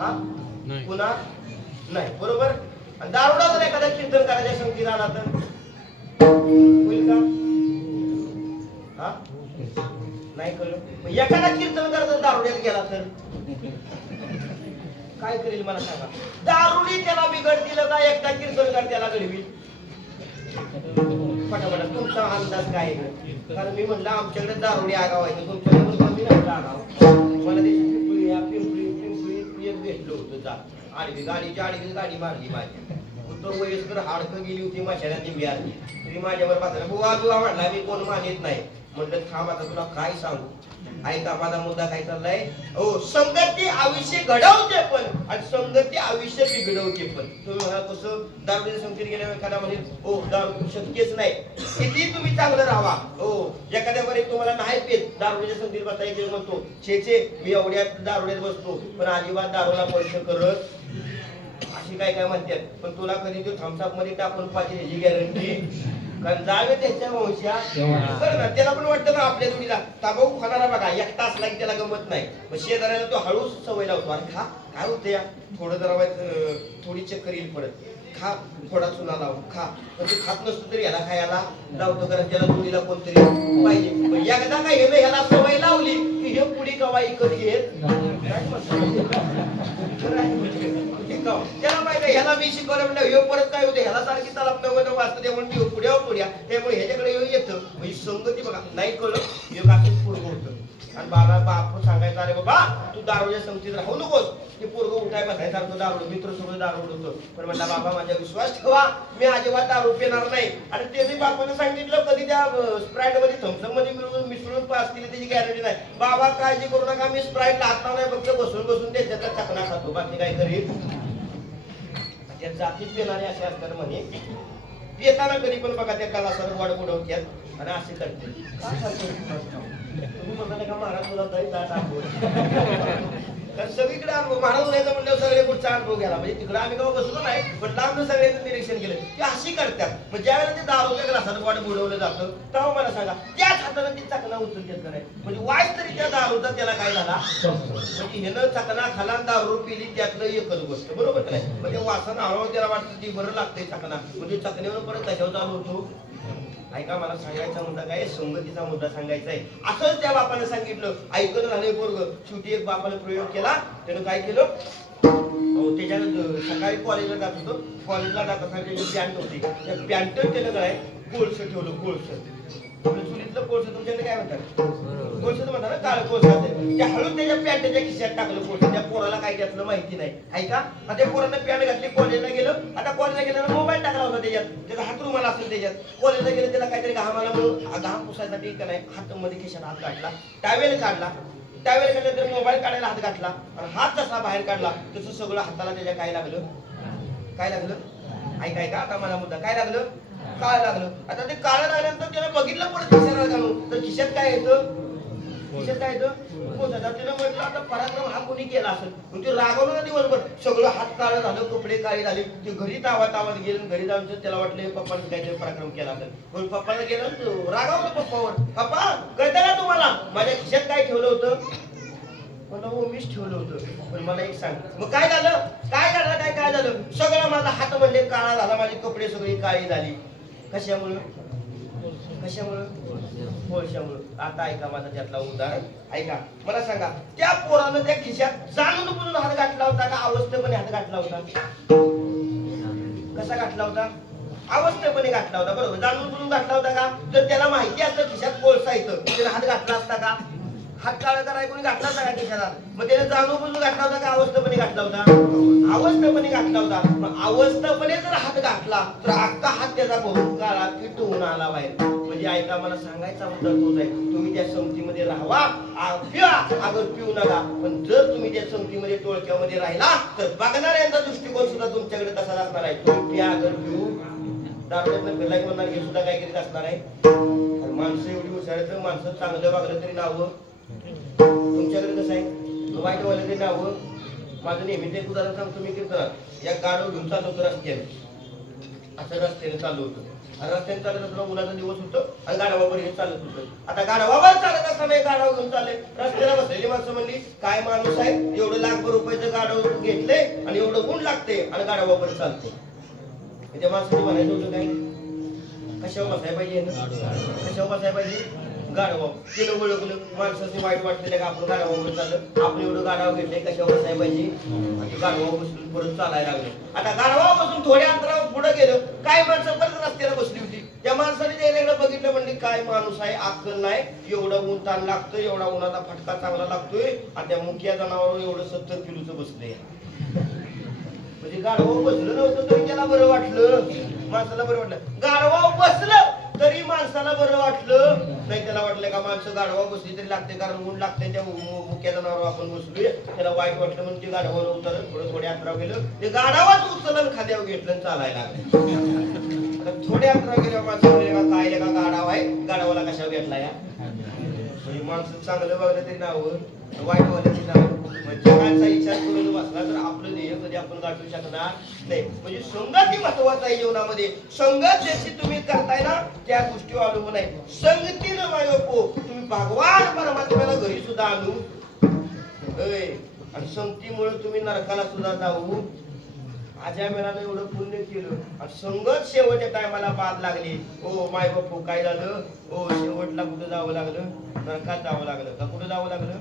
हा पुन्हा नाही बरोबर. दारुडा जर एखाद्या कीर्तनकाराच्या संगतीत आला तर होईल का? हा नाही कळलं. एखादा कीर्तनकार जर दारुड्यात गेला तर काय करेल मला सांगा. दारुडी त्याला बिघडतील का एकदा कीर्तनकार त्याला घडवी? फटाफट तुमचा अंदाज काय आहे? कारण मी म्हणलं आमच्याकडे दारुडी आगाव आहे तुमच्याकडे कमी नाही आगाव. मला पिंपळी एक भेटलो होतं जा आडवी गाडी मारली माझी. तो वयस्कर हाडकं गेली होती मशाला निंबी आली तरी माझ्यावर बसला बुवा म्हणला मी कोण मानित नाही. म्हटलं थांब आता तुला काय सांगू. ऐका माझा मुद्दा काय चाललाय. हो संगती आयुष्य घडवते पण आणि संगती आयुष्य बिघडवते पण. तुम्ही म्हणा कसं दारूच्या संगतीत गेल्यावर एखादा म्हणजे हो दारू शक्यच नाही. किती तुम्ही चांगलं राहा हो एखाद्या बरे तुम्हाला नाही पेत दारूच्या संगतीत बसता येते म्हणतो छे मी एवढ्या दारुड्यात बसतो पण अजिबात दारूला स्पर्श करत माणशी काय काय म्हणतात पण तुला कधी तो थम्सअप मध्ये टाकून पाहिजे ह्याची गॅरंटी कारण जावे त्याच्या वंशा बरं ना त्याला पण वाटतं ना आपल्या जोडीला तांबाखू खाणारा बघा एकटा असला की त्याला गमत नाही पण शेजाऱ्याला तो हळूच सवय लावतो आणि खा काय होतं या थोडं जरा थोडी चक्कर येईल परत खा थोडा चुना लाव खा पण ते खात नसतो तरी ह्याला खायला लावतो कारण त्याला जोडीला कोणतरी पाहिजे पण एकदा काय हे ह्याला सवय लावली की हे पुढे कवा इकत घेत काय त्याला माहिती ह्याला मी शिकवलं म्हणलं हे परत काय होते ह्याला सारखी त्याला आपल्या वाचतं ते म्हणते पुढ्या पुढ्या त्यामुळे ह्याच्याकडे येतं म्हणजे संगती बघा नाही कळलं हे असंच पूर्व होतं आणि बाप सांगायचं अरे बाबा तू दारूच्या संगतीत राहू नकोस ते पोरग उठाय बसायसारखं दारू मित्र सगळं दारू होतं पण म्हणला बाबा माझा विश्वास ठेवा मी अजिबात दारू पिणार नाही आणि त्याने बापानं सांगितलं कधी त्या स्प्राईट मध्ये थम्सअप मध्ये मिसळून पास केली त्याची गॅरंटी नाही बाबा काळजी करू नका मी स्प्राईट हात नाही फक्त बसून बसून त्याच्यातला चकना खातो बाकी काय करील त्या जातीत पिणारे असे असतात म्हणे येताना कधी पण बघा त्या कलासर वाढ बुडवत्यात आणि असे करते काय सांगतो तुम्ही म्हणता का महाराज तुला तरी जात आहोत कारण सगळीकडे अनुभव महाराज यायचं म्हणल्यावर सगळे पुढचा अनुभव घ्यायला म्हणजे तिकडे आम्ही केव्हा बसलो नाही पण लांब सगळ्यांचं निरीक्षण केलं की अशी करतात मग ज्यावेळेला ते दारूच्या ग्लासात वाट बुडवलं जातं तेव्हा मला सांगा त्याच हाताने ती चकना उचलून घेत नाही म्हणजे वाईट तरी त्या दारूचा त्याला काय झाला म्हणजे हेनं चकना खाला दारू पिली त्यातलं एकच गोष्ट बरोबर नाही म्हणजे वासन हळूहळू त्याला वाटतं ती बरं लागतंय चकना म्हणजे चकनेवर परत कशावर चालू होतो ऐका मला सांगायचा मुद्दा काय संगतीचा मुद्दा सांगायचा आहे असंच त्या बापाने सांगितलं ऐकलं झालंय पोरग शेवटी एक बापाने प्रयोग केला त्यानं काय केलं त्याच्या सकाळी कॉलेजला जात होतो कॉलेजला जात असताना त्याची पॅन्ट होती त्या पॅन्ट त्यानं काय कोळसं ठेवलं कोळसं चुलीतलं कोळसं तुमच्याकडे काय म्हणतात कोळसं म्हणतात ना काळ कोळसं त्या हळूच त्याच्या पॅन्टच्या खिशात टाकलं कोळसं त्या पोराला काय त्यातलं माहिती नाही ऐका आता त्या पोरानं पॅन्ट घातली कॉलेजला गेलं आता कॉलेजला गेल्यानं मोबाईल टाकला होता त्याच्यात त्याचा हात रुमाल असेल त्याच्यात कॉलेजला गेलं त्याला काहीतरी घामाला म्हणून घाम पुसायसाठी का नाही हातमध्ये खिशात हात काढला टावेल काढला त्यावेळेला तर मोबाईल काढायला हात घातला आणि हात जसा बाहेर काढला तसं सगळं हाताला त्याच्या काय लागलं ऐका आता मला मुद्दा काय लागलं काळ लागलं आता ते काळ लागल्यानंतर त्याला बघितलं परत खिशाला घालून तर खिशात काय येतं त्यानं म्हटलं आता पराक्रम हा कोणी केला असेल मग ते रागवलं ना दिवसभर सगळं हात काळं झालं कपडे काळे झाले ते घरी तावात गेलं घरी जाऊन त्याला वाटलं पप्पाने काहीतरी पराक्रम केला असेल पण पप्पाला गेलं रागावलं पप्पावर पप्पा कळतं का तुम्हाला माझ्या खिशात काय ठेवलं होतं मला मीच ठेवलं होतं पण मला एक सांग मग काय झालं सगळं माझा हात म्हणजे काळा झाला माझे कपडे सगळी काळी झाली कशामुळं कोळशामुळं आता ऐका माझा त्यातला उदाहरण ऐका मला सांगा त्या पोरानं त्या खिशात जाणून बुजून हात घातला होता का अवस्थेपणे हात घातला होता कसा घातला होता अवस्थेपणे घातला होता बरोबर जाणून बुजून घातला होता का तर त्याला माहिती असतं खिशात कोळसा येतं त्याने हात घातला असता का हात काळा कराय कोणी घातला होता का खिशाला मग त्याने जाणून बुजून घातला होता का अवस्थेपणे घातला होता अवस्थेपणे घातला होता मग अवस्थेपणे जर हात घातला तर अख्खा हात त्याचा भरून काळा किटून आला बाहेर म्हणजे ऐका मला सांगायचा मुद्दा तोच आहे तुम्ही त्या संगतीमध्ये राहावा पिवा अगर पिऊ नका पण जर तुम्ही त्या संगतीमध्ये टोळक्यामध्ये राहिला तर बघणाऱ्यांचा दृष्टिकोन सुद्धा तुमच्याकडे तसाच असणार आहे तुम्ही पिया अगर पिऊ दारूतनं फिरला की म्हणणार हे सुद्धा काय करीत असणार आहे माणसं एवढी हुशार माणसं चांगलं वागलं तरी नावं तुमच्याकडे कसं आहे वाईट वाले तरी नावं माझं नेहमी एक उदाहरण सांगतो मी कीर्तनात या गाडव घेऊन चाललो होतो रस्त्याने असं रस्त्याने चाललो होतो रस्त्याने चालत असताना उन्हाचा दिवस होतो आणि गाढवावर घेऊन चालत होतं आता गाढवावर चालत असताना गाढव घेऊन चालले रस्त्याला बसलेली माणसं म्हणली काय माणूस आहे एवढं लाखभर रुपयाचं गाढव घेतले आणि एवढं ऊन लागते आणि गाढवावर चालते त्या माणसाने म्हणायचं होतं काय कशावर बसायला पाहिजे गाढवा तिनं ओळखलं माणसाने वाईट वाटलेलं का आपण गाढवावर चाललं आपण एवढं गाढवा घेतलंय कशावर बसायला पाहिजे आणि गाढवा बसून परत चालायला लागलं आता गाढवा बसून थोड्या अंतरावर पुढे गेलं काय माणसं परत रस्त्याला बसली होती त्या माणसाने त्याला बघितलं म्हणले काय माणूस आहे अक्कल नाही एवढं ऊन ताण लागतं एवढा उन्हाचा फटका चांगला लागतोय आणि त्या मुख्या जनावरावर एवढं 70 किलोचं बसलंय म्हणजे गाढवा बसलं नव्हतं तरी त्याला बरं वाटलं माणसाला बरं वाटलं गाढवा बसलं तरी माणसाला बरं वाटलं नाही त्याला वाटलं का माणसं गाढवा बसली तरी लागते कारण ऊन लागते त्या मुख्या जनावरावर आपण बसलोय त्याला वाईट वाटलं म्हणून ते गाढवावर उतरलं थोड्या अंतरावर गेलं ते गाढवाच उचललं खाद्यावर घेतलं चालायला लागलं थोड्या अंतरावर गेल्यावर माणसं काय का गाढव आहे गाढवाला कशावर घेतला या म्हणजे माणसं चांगलं बघलं ते नाव वाईट वाल्याचे नाव म्हणजे जगाचा विचार करून बसला तर आपलं ध्येय कधी आपण गाठू शकणार नाही. म्हणजे संगती महत्वाचा आहे जीवनामध्ये. संगत ज्याची तुम्ही करताय ना त्या गोष्टी अवलंबून आहे. संगतीनं मायको तुम्ही भगवान परमात्म्याला घरी सुद्धा आणू आणि संगतीमुळे तुम्ही नरकाला सुद्धा जाऊ. अजामेळानं एवढं पुण्य केलं आणि संगत शेवटच्या टायमाला बाद लागली. ओ माय बापू काय झालं. ओ शेवटला कुठं जावं लागलं. नरकात जावं लागलं का कुठं जावं लागलं.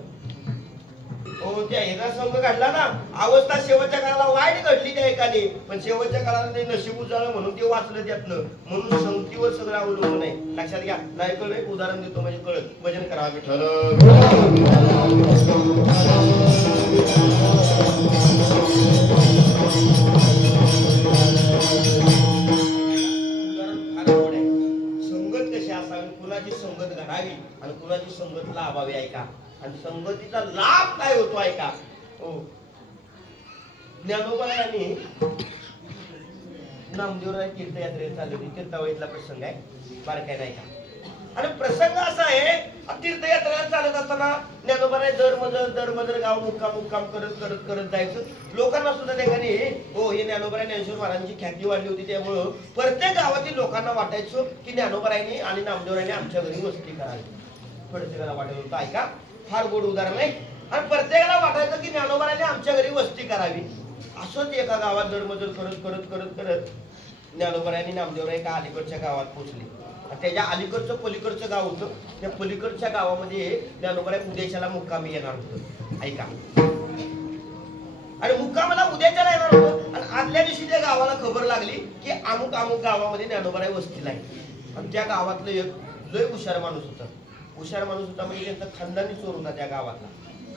हो त्या एका संघ घडला ना अवस्था शेवटच्या काळाला वाईट घडली त्या एकाने पण शेवटच्या काळाला ते नशीब उजाळलं म्हणून ते वाचलं त्यातनं. म्हणून संगतीवर सगळं अवलंबून आहे. लक्षात घ्या. नाही कळलं एक उदाहरण देतो म्हणजे कळत. भजन करा विठ्ठल संगत कशी असावी कुणाची संगत घडावी आणि कुणाची संगत लाभावी ऐका. आणि संगतीचा लाभ काय होतो ऐका. हो ज्ञानोबांनी नामदेवराय तीर्थयात्रेला चालली होती. तीर्थावळीतला प्रसंग आहे बारकाय नाही का. आणि प्रसंग असा आहे तीर्थयात्रेला चालत असताना ज्ञानोबाने दरमजर गाव मुक्काम करत जायचं. लोकांना सुद्धा ठिकाणी हो हे ज्ञानोबा ज्ञानेश्वर महाराजांची ख्याती वाढली होती. त्यामुळं प्रत्येक गावातील लोकांना वाटायचं की ज्ञानोबारायांनी आणि नामदेवरायांनी आमच्या घरी वस्ती करावी. प्रत्येकाला वाटत होतं ऐका. फार गोड उदाहरण आहे. आणि प्रत्येकाला वाटायचं की ज्ञानोबारायांनी आमच्या घरी वस्ती करावी. असंच एका गावात दरमजर करत ज्ञानोबारायांनी नामदेवराय एका अलीकडच्या गावात पोहोचले. त्याच्या अलीकडचं पलीकडचं गाव होतं. त्या पलीकडच्या गावामध्ये ज्ञानोबाराय उद्याच्याला मुक्कामी येणार होतं ऐका. आणि मुक्कामाला उद्याच्याला येणार होतं. आणि आदल्या दिवशी त्या गावाला खबर लागली की अमुक गावामध्ये ज्ञानोबाराय वस्तीला आहे. आणि त्या गावातलं एक लय हुशार माणूस होता. हुशार माणूस होता म्हणजे त्यांचा खानदानी चोर होता त्या गावातला.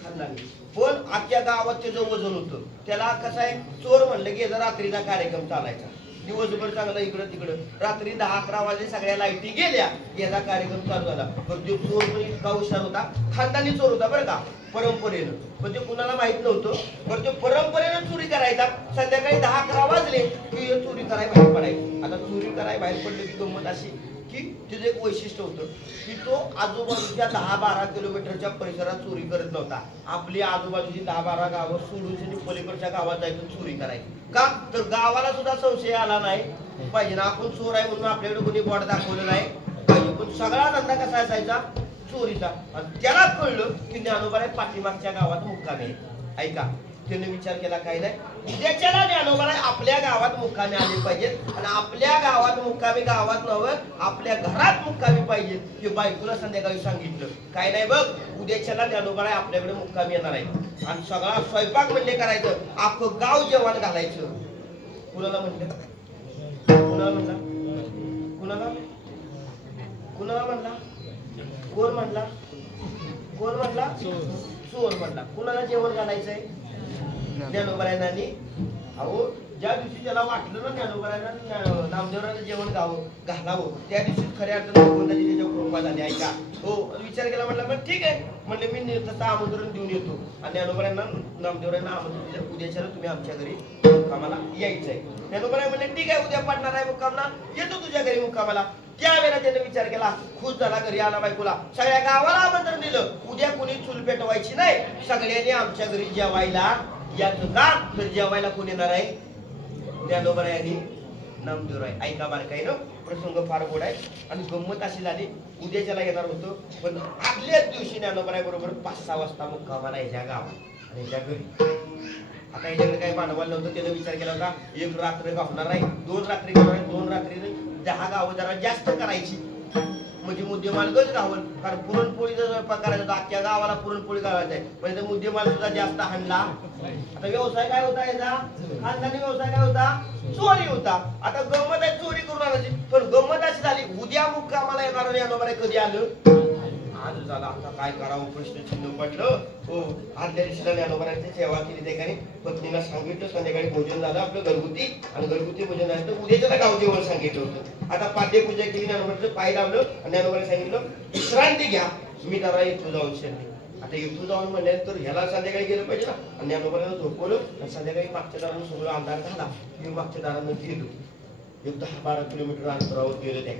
खानदानी पण आजच्या गावात त्याचं वजन होतं. त्याला कसं आहे चोर म्हणलं की याचा रात्रीचा कार्यक्रम चालायचा. दिवसभर चांगला इकडं तिकडं. रात्री 10-11 वाजले सगळ्या लाईटी गेल्या याचा कार्यक्रम चालू झाला. पण तो चोर पण इतका हुशार होता. खानदानी चोर होता बरं का परंपरेनं. पण ते कुणाला माहित नव्हतं. पण तो परंपरेनं चोरी करायचा. संध्याकाळी 10-11 वाजले की चोरी करायला बाहेर पडायची. आता चोरी करायला बाहेर पडले की गंमत अशी की तिचं एक वैशिष्ट्य होतं की तो आजूबाजूच्या 10-12 किलोमीटरच्या परिसरात चोरी करत नव्हता. आपली आजूबाजूची 10-12 गावं सोडून पलीकडच्या गावात जायचं चोरी करायची. का तर गावाला सुद्धा संशय आला नाही पाहिजे ना आपण चोर आहे म्हणून आपल्याकडे कोणी बोट दाखवलं नाही पाहिजे. पण सगळा धंदा कसा असायचा चोरीचा. आणि त्याला कळलं की ज्ञानोबाराय पाठीमागच्या गावात मुक्कामी आहे ऐका. त्याने विचार केला काही नाही उद्याच्याला ज्ञानोबाराय आपल्या गावात मुक्कामी आले पाहिजेत. आणि आपल्या गावात मुक्कामी गावात नव्हे आपल्या घरात मुक्कामी पाहिजे हे बायकोला संध्याकाळी सांगितलं. काय नाही बघ उद्याच्याला ज्ञानोबाराय आपल्याकडे मुक्कामी येणार आहे. आणि सगळा स्वयंपाक म्हणजे करायचं. अख्खं गाव जेवण घालायचं. कुणाला म्हणलं कुणाला म्हणला कोण म्हणला चोर म्हणला. कुणाला जेवण घालायचंय ज्ञानोबारायांनी. अहो ज्या दिवशी त्याला वाटलं ना ज्ञानोबारायांना नामदेवरायांना जेवण घालावं त्या दिवशी खऱ्या अर्थाने भगवंताची त्याच्यावर कृपा झाली ऐका. हो विचार केला म्हटलं मग ठीक आहे म्हणले मी तसं आमंत्रण देऊन येतो. आणि ज्ञानोबारायांना नामदेवरायांना आमंत्रण दिलं उद्याच्याला तुम्ही आमच्या घरी मुक्कामाला यायचंय. ज्ञानोबाराय म्हणले ठीक आहे उद्या पडणार आहे मुक्कामला येतो तुझ्या घरी मुक्कामाला. त्यावेळेला त्याने विचार केला खुश झाला घरी आला बायकोला. सगळ्या गावाला आमंत्रण दिलं. उद्या कोणी चूल पेटवायची नाही. सगळ्यांनी आमच्या घरी जेवायला याचं का तर जेवायला कोण येणार आहे ज्ञानोबाराय आणि नामदेवराय ऐका बारकाईनं. प्रसंग फार गोड आहे. आणि गंमत अशी झाली उद्याच्याला येणार होतं पण आदल्याच दिवशी ज्ञानोबाराय बरोबर 5-6 वाजता मुक्कामाला याच्या गावात आणि याच्या घरी. आता याच्याकडे काही भांडवल नव्हतं. त्याने विचार केला होता एक रात्र गावणार आहे 2 रात्री गावणार आहे. 2 रात्री 10 गावं जरा जास्त करायची म्हणजे मुद्देमालच गावल. कारण पुरणपोळी जर करायचा होता अख्ख्या गावाला पुरणपोळी करायचं आहे म्हणजे मुद्देमाल सुद्धा जास्त हाणला. आता व्यवसाय काय होता याचा खानदानी व्यवसाय काय होता चोरी होता. आता गंमत आहे चोरी करून आणायची. पण गंमत अशी झाली उद्या मुक्कामाला येणार ज्ञानोबाराय कधी आलं आज झाला. आता काय करावं प्रश्नचिन्ह पडलं. हो आदल्या दिवशीला ज्ञानोबारायांची सेवा केली त्या पत्नीला सांगितलं संध्याकाळी भोजन झालं आपलं घरगुती आणि घरगुती भोजन झालं तर उद्याच्याला गाव जेवण सांगितलं होतं. आता पाद्यपूजा केली ज्ञानोबाराचं पाय लावलं आणि ज्ञानोबाराय सांगितलं विश्रांती घ्या मी जरा इथं जाऊन शिरले. आता इथून जाऊन म्हणल्यानंतर ह्याला संध्याकाळी गेलं पाहिजे ना. आणि ज्ञानोबारायला झोपवलं आणि संध्याकाळी मागच्या दारानं सगळं अंधार झाला मी मागच्या दारानं गेलो. एक 10-12 किलोमीटर अंतरावर गेलो त्या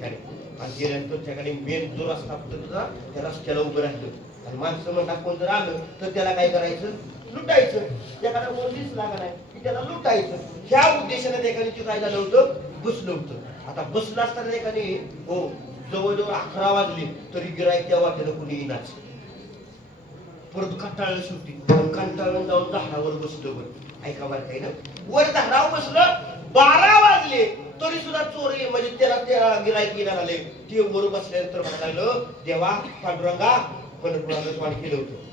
आणि गेल्यानंतर त्याकडे मेन जो रस्ता होता तुझा त्या रस्त्याला उभं राहिलं आणि माणसं म्हणतात कोण जर आलं तर त्याला काय करायचं लुटायचं त्याकडे कोण दिसला का नाही की त्याला लुटायचं ह्या उद्देशाने त्याकडे ते काय झालं होतं बसलं होतं आता बसलं असताना एकाने हो जवळजवळ 11 वाजले तरी गिराईक त्या वाटेला कुणी येणार परत कंटाळलं शेवटी कंटाळून जाऊन झाडावर बसलं वर ऐका बरं काही ना वर झाडावर बसलं 12 वाजले तरी सुद्धा चोरी म्हणजे त्याला गिराईक येणार आले ते वर बसल्यानंतर म्हणायला देवा पांडुरंगा पंढरपुराला स्वान केलं होतं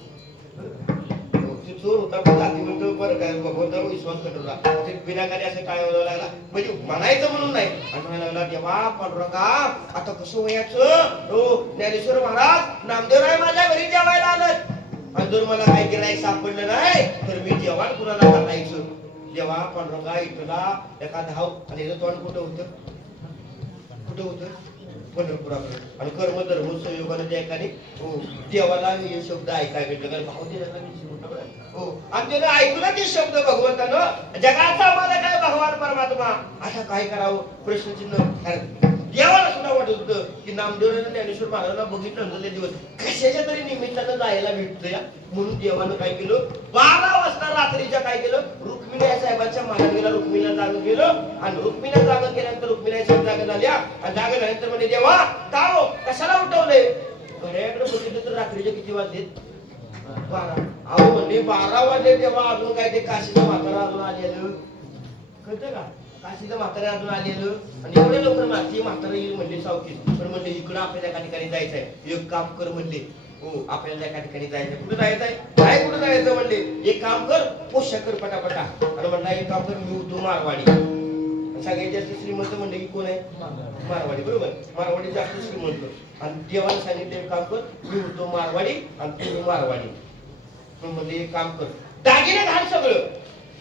ते चोर होता जाती म्हणतो बरं काय भगवंतावर विश्वास करतो ते विनाकार्य असं काय व्हायला लागला म्हणजे म्हणायचं म्हणून नाही आणि म्हणायला लागला देवा पांडुरंगा आता कसं व्हायचं हो ज्ञानेश्वर महाराज नामदेवराय माझ्या घरी जेवायला आलं आणि जर मला काही गिराईक सापडलं नाही तर मी जेवण कुणाला घालायचं देवा पांडुरंगा इथला एका धाव आणि याचं तोंड कुठं होतं पंढरपुराकडे आणि कर्म धर्म संयोगाने त्या एकाने हो देवाला हे शब्द ऐकायला भेटले कारण भाव त्याला हो आणि त्यानं ऐकलं ते शब्द भगवंतानं जगाचा मला काय भगवान परमात्मा आता काय करावं प्रश्नचिन्ह देवाला सुद्धा वाटत होतं की नामदेवाने ज्ञानेश्वर महाराजांना बघितलं नंतर दिवस कशाच्या तरी निमित्तानं जायला भेटतं या म्हणून देवानं काय केलं 12 वाजता रात्रीच्या काय केलं रुक्मिणी साहेबांच्या महाराजांना रुक्मिणीला जागं केलं आणि रुक्मिणीला जागं केल्यानंतर रुक्मिणी साहेब जागा झाल्या आणि जागा झाल्यानंतर म्हणजे देवा का हो कशाला उठवलंय घड्याकडे बघितलं तर रात्रीचे किती वाजलेत 12 अहो म्हणजे 12 वाजले तेव्हा अजून काय ते काशीचं म्हातारा अजून आलेलं कळतं का काशीचं म्हातारा अजून आलेलं आणि एवढे लवकर माती म्हातारा येईल म्हणले सावकीत पण म्हणले इकडं आपल्याला एका ठिकाणी जायचंय एक काम कर म्हणले हो आपल्याला एका ठिकाणी जायचंय कुठं जायचंय काय कुठं जायचं म्हणले एक काम कर पोषक कर पटापटा आणि म्हणला एक काम कर मी होतो मारवाडी सगळ्यात जास्त श्रीमंत म्हणले की कोण आहे मारवाडी बरोबर मारवाडी जास्त श्रीमंत आणि देवाने सांगितले एक काम कर मी होतो मारवाडी आणि तू मारवाडी म्हणले एक काम कर दागिने घाल सगळं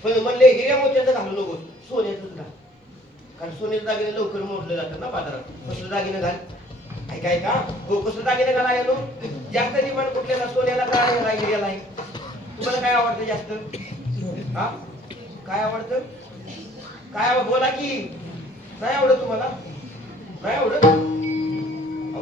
पण म्हणले हिऱ्या मोत्याचं घालू नको सोन्याचंच घाल कारण सोन्याचे दागिने लवकर मोडले जातात ना बाजारात कसलं दागिने घाल ऐकाय का हो कसलं दागिने घाला येतो जास्त डिमांड कुठल्याला सोन्याला का हिऱ्याला आहे तुम्हाला काय आवडतं जास्त हा काय आवडतं काय बोला की नाही आवडत तुम्हाला नाही आवडत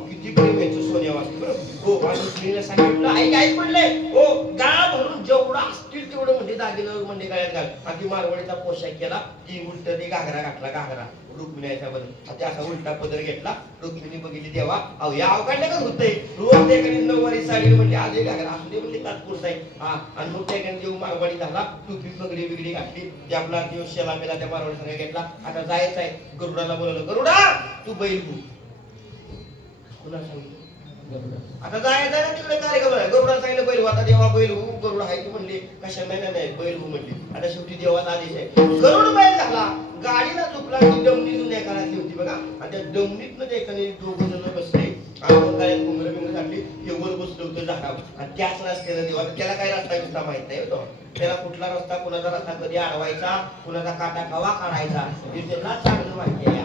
किती प्रेम याचं सोन्या वाजते बरं हो आणि सांगितलं ऐक म्हणले हो गाळा भरून जेवढा असतील तेवढं म्हणजे दागिनं म्हणजे गळ्यात घाल आणि ती मारवाडीचा पोशाख केला ती उलट ते घागरा घातला घागरा रुक्मिणीच्या बद्दल ते असा उलटा पदर घेतला रुक्मिणी बघितली तेव्हा अहो या अवघडलं का होतंय रोज त्याकडे 9वारी साडी म्हणजे आज एक घागरा असू दे म्हणजे तात्पुरता आहे हा आणि मग त्याकडे जेव्हा मारवाडी झाला टोपी पगडी बिगडी घातली ते आपला दिवस शेला मेला त्या मारवाडी सगळ्या घेतला आता जायचं आहे गरुडाला बोलवलं गरुडा तू बैल भू कुणाला सांगितलं आता जायचं ना तिकडे कार्यक्रम आहे गरुडा सांगितलं बैल आता देवा बैल हो गरुड आहे की म्हणले कशा नाही बैल हो म्हणले आता शेवटी देवाचा आदेश आहे गरुड बैल झाला गाडीला झोपला ती डमणी जुन्या काळातली होती बघा आणि त्या डमणीतनं ते एकाने 2 जण बसले आणि गाड्यात घुंगरं बिंगर घातली हे वर बसलं होतं झाडावर आणि त्याच रस्त्यानं देवा त्याला काय रस्ता बिस्ता माहित नाही होतो त्याला कुठला रस्ता कुणाचा रस्ता कधी अडवायचा कुणाचा काटा कवा काढायचा हे त्याला चांगलं माहिती आहे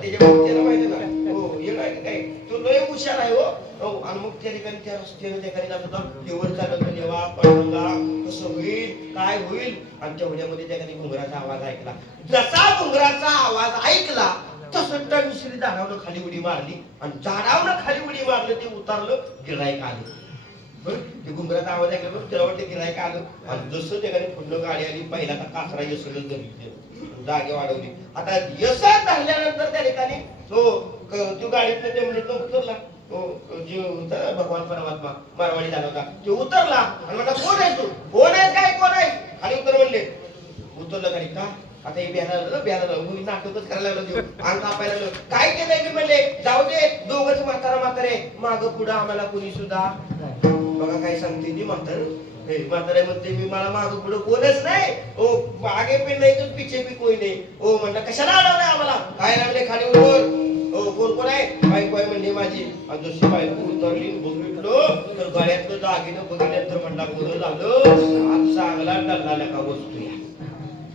त्याच्यामुळे त्याला माहिती ना हो हे काय तो लय हुशार आहे हो आणि मग त्या ठिकाणी त्या रस्त्याने त्या ठिकाणी जात होता देवर चालत देवा पांडुरंगा कसं होईल काय होईल आणि तेवढ्यामध्ये त्या ठिकाणी घुंगराचा आवाज ऐकला जसा घुंगराचा आवाज ऐकला तसं टणशिरी झाडावनं खाली उडी मारली आणि झाडावनं खाली उडी मारलं ते उतारलं गिराईक आले बरं ते घुंगराचा आवाज ऐकला बरं त्याला वाटतं गिराईक आलं आणि जसं त्या ठिकाणी पुढलं गाडी आली पहिला कासरा यसडच धरली जागे वाढवली आता यसा धरल्यानंतर त्या ठिकाणी तो गाडीतनं ते म्हणत उतरला जीव होता भगवान परमात्मा मारवाडी झाला होता ते उतरला आणि म्हणला कोण आहे तू कोण आहे काय कोण आहे खाली उतर म्हणले उतरलं गाडी का आता हे बिहार मी नाटकच करायला लागलो अंग कापायला लागलो काय केलंय मी म्हणले जाऊ दे दोघच म्हातारे माग पुढं आम्हाला कुणी सुद्धा बघा काय सांगते ती म्हातारे म्हणते मी मला माग पुढं कोणच नाही ओ मागे पण नाही तर पिछे बी कोई नाही ओ म्हणलं कशाला अडवलंय आम्हाला काय लागले खाली उतर हो कोण आहे बायको आहे म्हणली माझी आणि जशी बायको उतरली बघितलो तर गळ्यातलं दागिनं बघितल्यानंतर म्हणला बरं झालं आज चांगला डल्ला का वस्तू या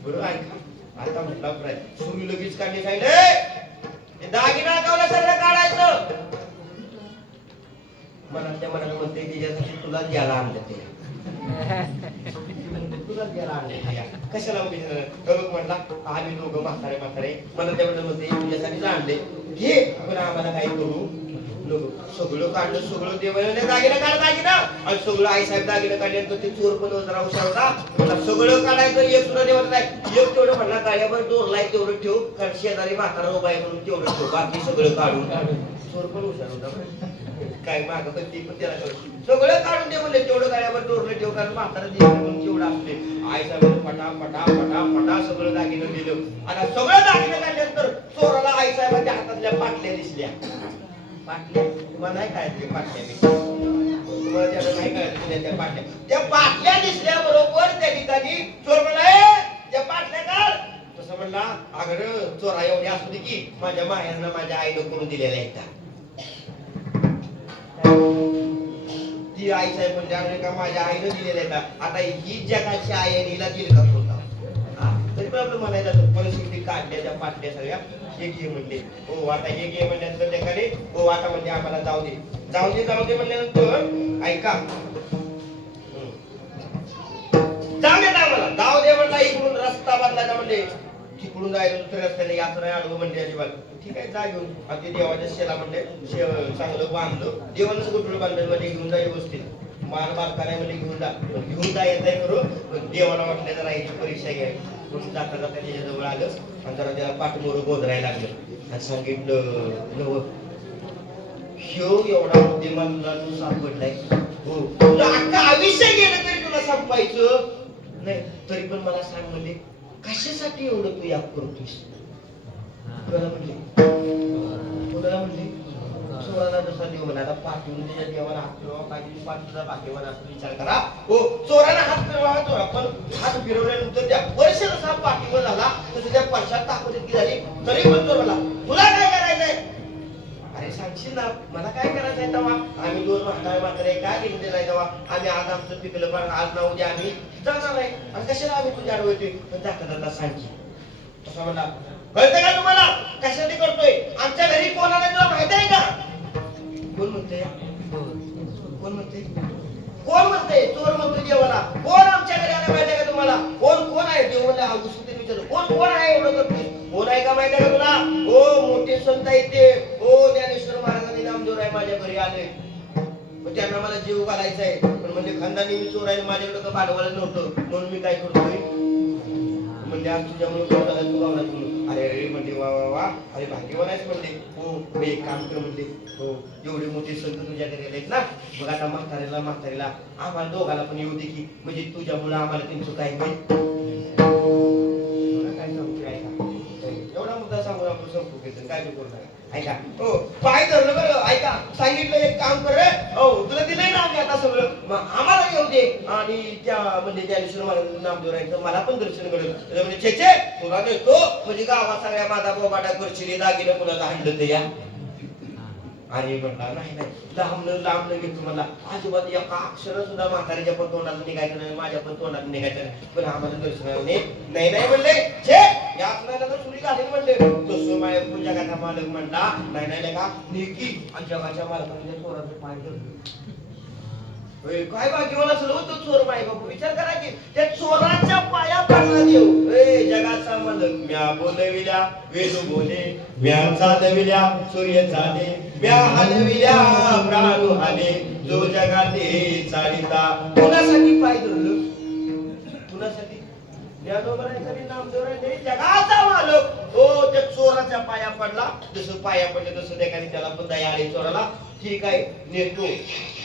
बरोबर ऐका आता म्हटला प्राय सुरू लगेच काढली सांगितले दागिना कावला सगळं काढायचं मनातल्या मनाला म्हणते त्याच्यासाठी तुला द्यायला आणलं ते द्यायला आणले या कशाला उभी बघ म्हटला आम्ही दोघं म्हातारे म्हातारे मला त्याबद्दल म्हणते तुझ्यासाठीच आणले घे पण आम्हाला काय करू सगळं काढलं सगळं देवाला दागिना काढ दागिना आणि सगळं आईसाहेब दागिना काढल्यानंतर ते चोर पण जरा हुशार होता मला सगळं काढायचं एक सुद्धा देवाला नाही एक तेवढं म्हणला गाड्यावर डोरलाय तेवढं ठेव कारण शेजारी म्हातारा उभा आहे म्हणून तेवढं ठेव बाकी सगळं काढून चोर पण हुशार होता काय माग पण ती पण त्याला सगळं काढून दे म्हणले तेवढं गाड्यावर डोरलं ठेव कारण म्हातारा देव म्हणून तेवढं असते आईसाहेब पटा पटा पटा पटा सगळं दागिनं दिलं आता सगळं दागिनं काढल्यानंतर चोराला आईसाहेबांच्या हातातल्या पाटल्या दिसल्या पाटल्या तुम्हाला नाही काय ते पाटल्या तुम्हाला त्याला नाही कळायचं त्या पाटल्या त्या पाटल्या दिसल्या बरोबर त्या ठिकाणी चोर म्हणला त्या पाटल्या काढ तसं म्हणला अगं चोरा एवढी असू दे की माझ्या मायांना माझ्या आईनं करून दिलेल्या आहेत ती आई साहेब म्हणजे अरे का माझ्या आईनं दिलेल्या आहेत आता ही जगाची आई आणि हिला दिल का होता तरी प्रॉब्लेम म्हणायचा परिस्थिती काढल्या त्या पाटल्या सगळ्या हे घे म्हणले हो आता हे घे म्हणल्यानंतर त्याकडे हो आता म्हणजे आम्हाला जाऊ दे म्हणल्यानंतर ऐका जाऊ दे ना आम्हाला जाऊ दे म्हणला इकडून रस्ता बदलायचा म्हणले तिकडून जायचं दुसऱ्या रस्त्याने याच नाही आडवं म्हणजे अजिबात ठीक आहे जा घेऊन आणि ते देवाच्या शेला म्हणले चांगलं बांधलं देवानंच गुटुळ बांधलं म्हणजे घेऊन जा व्यवस्थित मान बारका नाही म्हणजे घेऊन जा येत आहे करू देवाला वाटलं जरा याची परीक्षा घ्या म्हणून जाता जाता त्याच्याजवळ आलं आणि जरा त्याला पाठमोर गोधरायला लागलं आणि सांगितलं ह्यो एवढा बुद्धिमानला तू सापडलाय हो तुला अख्खा आयुष्य गेलं तरी तुला संपायचं नाही तरी पण मला सांग म्हणजे कशासाठी एवढं तू याप करतोस कोणाला म्हणले चोराला जसा देव म्हणा आता पाठवून त्याच्या देवाला हात फिरवा पाहिजे पाठवून भाग्यवान असं विचार करा हो चोराला हात फिरवा चोरा पण हात फिरवल्यानंतर त्या वर्ष जसा पाठीवर झाला तसं त्या परशात ताकद इतकी झाली तरी पण चोराला तुला काय करायचंय अरे सांगशील ना मला काय करायचंय तेव्हा आम्ही दोन म्हातारे काय घेऊन दिलाय तेव्हा आम्ही आज आमचं पिकलं पण आज ना उद्या आम्ही जाणार आहे आणि कशाला आम्ही तुझ्या आडवतोय पण जाता सांगशी तसा म्हणला कळतं का तुम्हाला कशासाठी करतोय आमच्या घरी कोणाला तुला माहिती आहे का कोण म्हणते चोर म्हणतोय देवाला कोण आमच्या घरी आला माहिती आहे का तुम्हाला कोण आहे देव म्हणला घुसून विचारतो कोण आहे एवढं करतोय कोण आहे का माहिती आहे का तुला हो मोठे संत आहेत ते हो ज्ञानेश्वर महाराजांनी नामदेव राय माझ्या घरी आले त्यांना मला जीव घालायचा आहे पण म्हणजे खानदानी मी चोर आहे माझ्याकडे भांडवल नव्हतं म्हणून मी काय करतोय म्हणजे आज तुझ्यामुळे तू गावला अरे अरे म्हणजे वा वा वा अरे भाग्यवान आहेस म्हणले हो एक काम कर म्हणले हो एवढे मोठे संत तुझ्या घरी आहेत ना बघ आता म्हातारीला आम्हाला दोघाला पण येऊ दे की म्हणजे तुझ्यामुळे आम्हाला त्यांचं काय होईल काय सांगतो ऐका एवढा मुद्दा सांगून आपण संपू घेतो काय करू नका ऐका हो पाय धरलं बरं ऐका सांगितलं एक काम कर रे हो तुला दिलंय ना आम्ही आता सगळं मग आम्हाला येऊ दे आणि त्या म्हणजे ज्ञानेश्वर महाराजांचं नामदेव राहायचं मला पण दर्शन घडलं म्हणजे छे तुला नेतो म्हणजे गावात सगळ्या माझा बोबाटा करशिले दागिनं कुणाला हाणलं ते या अरे म्हणला नाही लांबनं घेतो मला अजिबात एका अक्षर सुद्धा म्हातारीच्या पण तोंडात निघायचं नाही माझ्या पण तोंडात निघायचं नाही पण आम्हाला दर्शनाने नाही म्हणले छे या आपल्याला तर सुरी घालीन म्हणले तसं माझ्या जगाचा मालक म्हणला नाही का नेकी आणि जगाच्या मालकाने चोराचं पाय धरलं काय भाग्यवान असलं होतं चोर माय बापू विचार करा की त्या चोराच्या पाया पडला देव जगाचा मालक म्या बोलविल्या वेदू बोले म्या चालविल्या सूर्य चाले म्या हलविल्या प्राणू हाले जो जगाते चालिता कुणासाठी पाय धरलं कुणासाठी ज्ञानोबरांसाठी नामदेवरांनी जगाचा मालक हो त्या चोराच्या पाया पडला जसं पाया पडले तसं त्याने त्याला पण दया आली चोराला ठीक आहे नेतो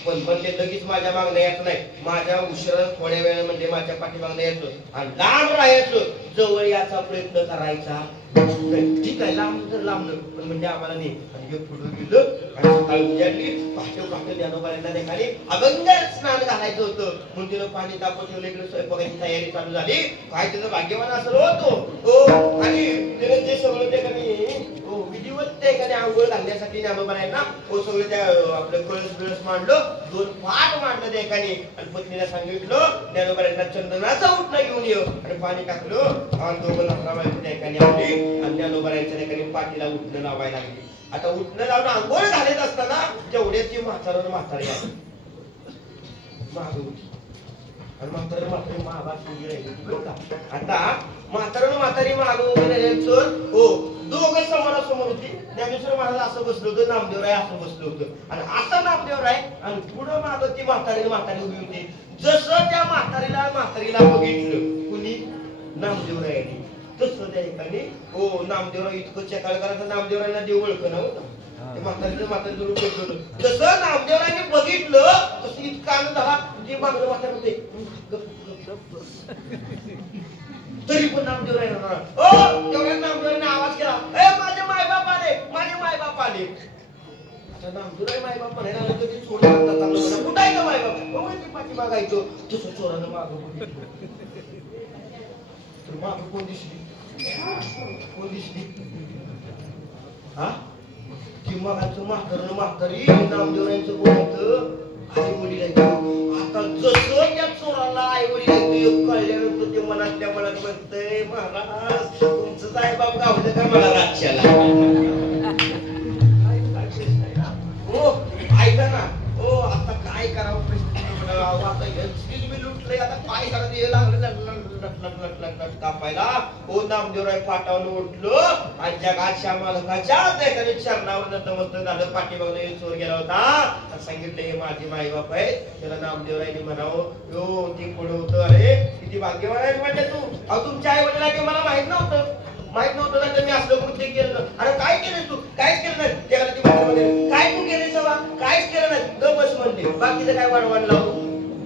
पण म्हणजे लगेच माझ्या मागणं यायचं नाही माझ्या उशिरा थोड्या वेळ म्हणजे माझ्या पाठीमागणं यायचं आणि लांब राहायचं जवळ याचा प्रयत्न करायचा ठीक आहे लांब पण म्हणजे आम्हाला नाही आणि पुढे गेलं आणि सकाळी उजाडली पहाटे ज्ञानोबाऱ्यांना देखाली अभंग स्नान घालायचं होतं म्हणून तिनं पाणी तापत ठेवलं इकडे स्वयंपाकाची तयारी चालू झाली काय तिचं भाग्यवान असं होतो हो आणि तिनं ते सगळं ते विधिवत ते एखादी आंघोळ घालण्यासाठी ज्ञानोबाऱ्यांना हो सगळं त्या आपलं कळस मांडलं 2 पाट मांडलं त्या एकाने आणि पत्नीला सांगितलं ज्ञानोबाऱ्यांना चंदनाचा उठणं घेऊन ये आणि पाणी टाकलं आणि दोघं नवरा बायको त्या एकाने आली आणि ज्ञानोबाऱ्यांच्या एकाने पाठीला उठणं लावायला लागली आता उठणं लावून आंघोळ घालत असताना तेवढ्याची म्हातारी आली मागे आणि म्हातारी म्हातारी महागात उभी राहिली बरं का. आता म्हातारा म्हातारी मागं उभी राहिली चोर हो दोघं समोरासमोर होती. ज्ञानेश्वर महाराज असं बसलं होतं, नामदेवराय असं बसलं होतं आणि असं नामदेवराय आणि पुढं मागं ती म्हातारी उभी होती. जसं त्या म्हातारीला बघितलं कुणी नामदेवरायांनी तसं त्या ठिकाणी हो नामदेवराव इतकं चकाळ करायचं नामदेवरायांना देव ओळखं नव्हतं. ते म्हातारी जरूर भेटलं जसं नामदेवरायांनी बघितलं तसं इतका आनंद झाला. ते मागलं म्हातारे होते तरी पण नामदेवराय नामदेवरायांनी आवाज केला माझे मायबाप आले. आता नामदेवराय मायबाप म्हणायला लागलं तर ते सोडून कुठं आहे का मायबाप ती पाठीमाग आहे तसं चोरानं मागं तर मागं कोण दिसली हा ती मगाचं म्हातारी नामदेवरायांचं कोण होतं आई वडील आता जसं त्या चोराला आई वडील कळल्यानंतर ते मनातल्या मनात म्हणतंय महाराज तुमचं साईबाब गावलं का मला राज्याला हो ऐका ना हो आता काय करावं लुटलंय आता काय कापायला हो नामदेवराय पाटावून उठलो आणि जगाच्या मालकाच्या एखाद्या चरणावर नतमस्तक झालं. पाठीमागला चोर गेला होता सांगितलं हे माझे माई बाप आहे त्याला नामदेवरायने म्हणावं हो ते पुढे होतं अरे किती भाग्यवान आहे म्हणजे तू अहो तुमच्या आई वडिलांनी मला माहित नव्हतं ना तर मी असलं कृत्य केलं. अरे काय केलं तू काहीच केलं नाही. त्याला ती म्हणते काय तू केले सवा काहीच केलं नाही गप बस म्हणते बाकीचं काय वाढवायला लावू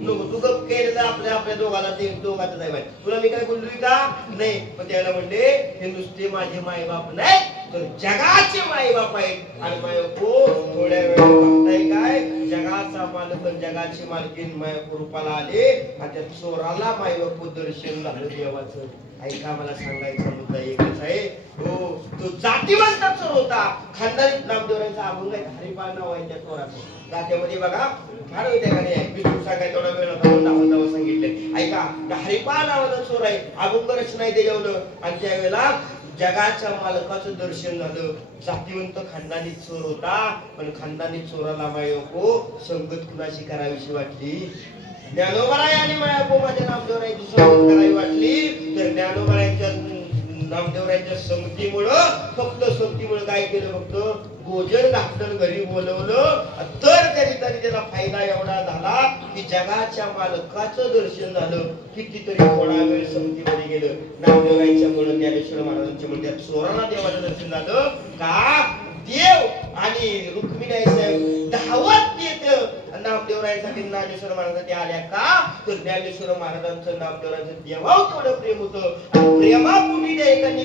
नको तू गप केलं तर आपल्या दोघांना ते दोघांचं नाही माहिती तुला मी काय बोललोय का नाही. पण त्याला म्हणले हे नुसते माझे मायबाप नाही तर जगाचे मायबाप आहेत आणि मायबापू थोड्या वेळ बघताय काय जगाचा मालक जगाची मालकीन रूपाला आले आणि त्या चोराला मायबापू दर्शन झालं देवाचं. ऐका मला सांगायचा मुद्दा एकच आहे हो तो जातीवंत चोर होता. खानदानी नामदेवरायांचा अभंग आहे हरिपाल नाव आहे त्या चोराचं. गात्यामध्ये बघा फार त्याकडे मी सांगायला थोडा वेळ होता सांगितलं. ऐका हरिपाल नावाचा चोर आहे अभंग रचना आहे त्याच्यावर आणि त्यावेळेला जगाच्या मालकाचं दर्शन झालं. जातीवंत खानदानी चोर होता पण खानदानी चोराला मायको संगत कुणाशी करावीशी वाटली ज्ञानोबराय आणि मायापो माझ्या नामदेवरायांची संगत करावी वाटली तर ज्ञानोबरायांच्या नामदेवरायांच्या संगतीमुळं काय केलं फक्त भोजन घातलं घरी बोलवलं तर त्या ठिकाणी त्याला फायदा एवढा झाला की जगाच्या मालकाचं दर्शन झालं. कितीतरी थोडा वेळ संगतीमध्ये गेलं नामदेवरायांच्या मुळे ज्ञानेश्वर महाराजांच्या मुळे चोराला देवाचं दर्शन झालं का देव आणि रुक्मिणी आई साहेब धावत येत नामदेवरायांसाठी ज्ञानेश्वर महाराजांसाठी आल्या का तर ज्ञानेश्वर महाराजांचं नामदेवरायांचं देवावर तेवढं प्रेम होतं. प्रेमापोटी त्या एकाने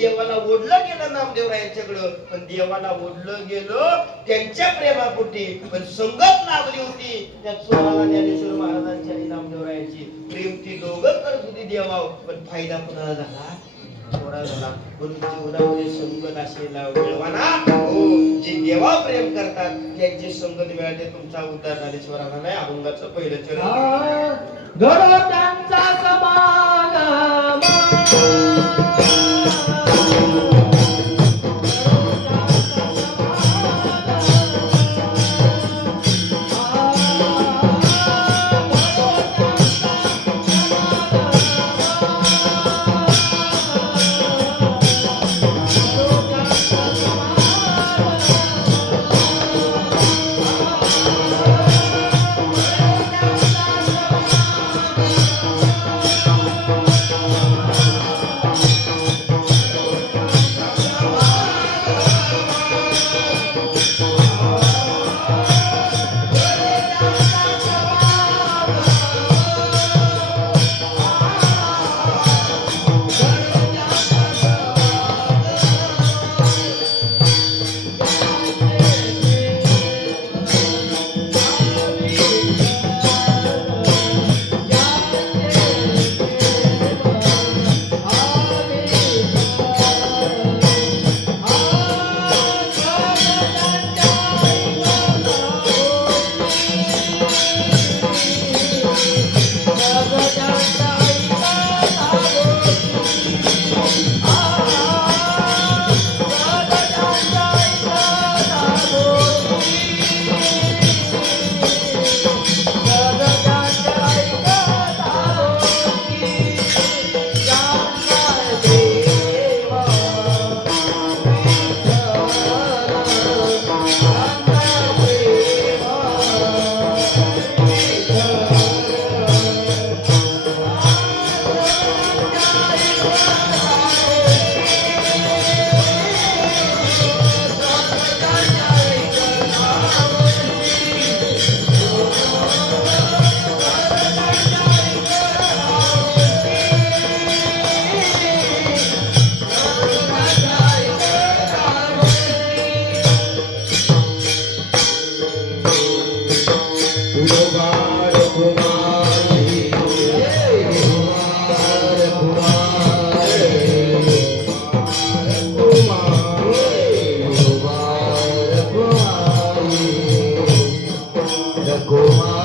देवाला ओढलं गेलं नामदेवरायांच्याकडं पण देवाला ओढलं गेलं त्यांच्या प्रेमापोटी पण संगत लागली होती त्या चोराला ज्ञानेश्वर महाराजांची आणि नामदेवरायांची. प्रेम ती दोघं करत होती देवावर पण फायदा कोणाला झाला थोडा झाला. म्हणून जीवनामध्ये संगत असेल मिळवाना हो जे देवा प्रेम करतात त्यांची संगत मिळाले तुमचा उद्धार ज्ञानेश्वराला नाही. अभंगाचं पहिलं चरण घडो त्यांचा समागम कुमार कुमारी कुमार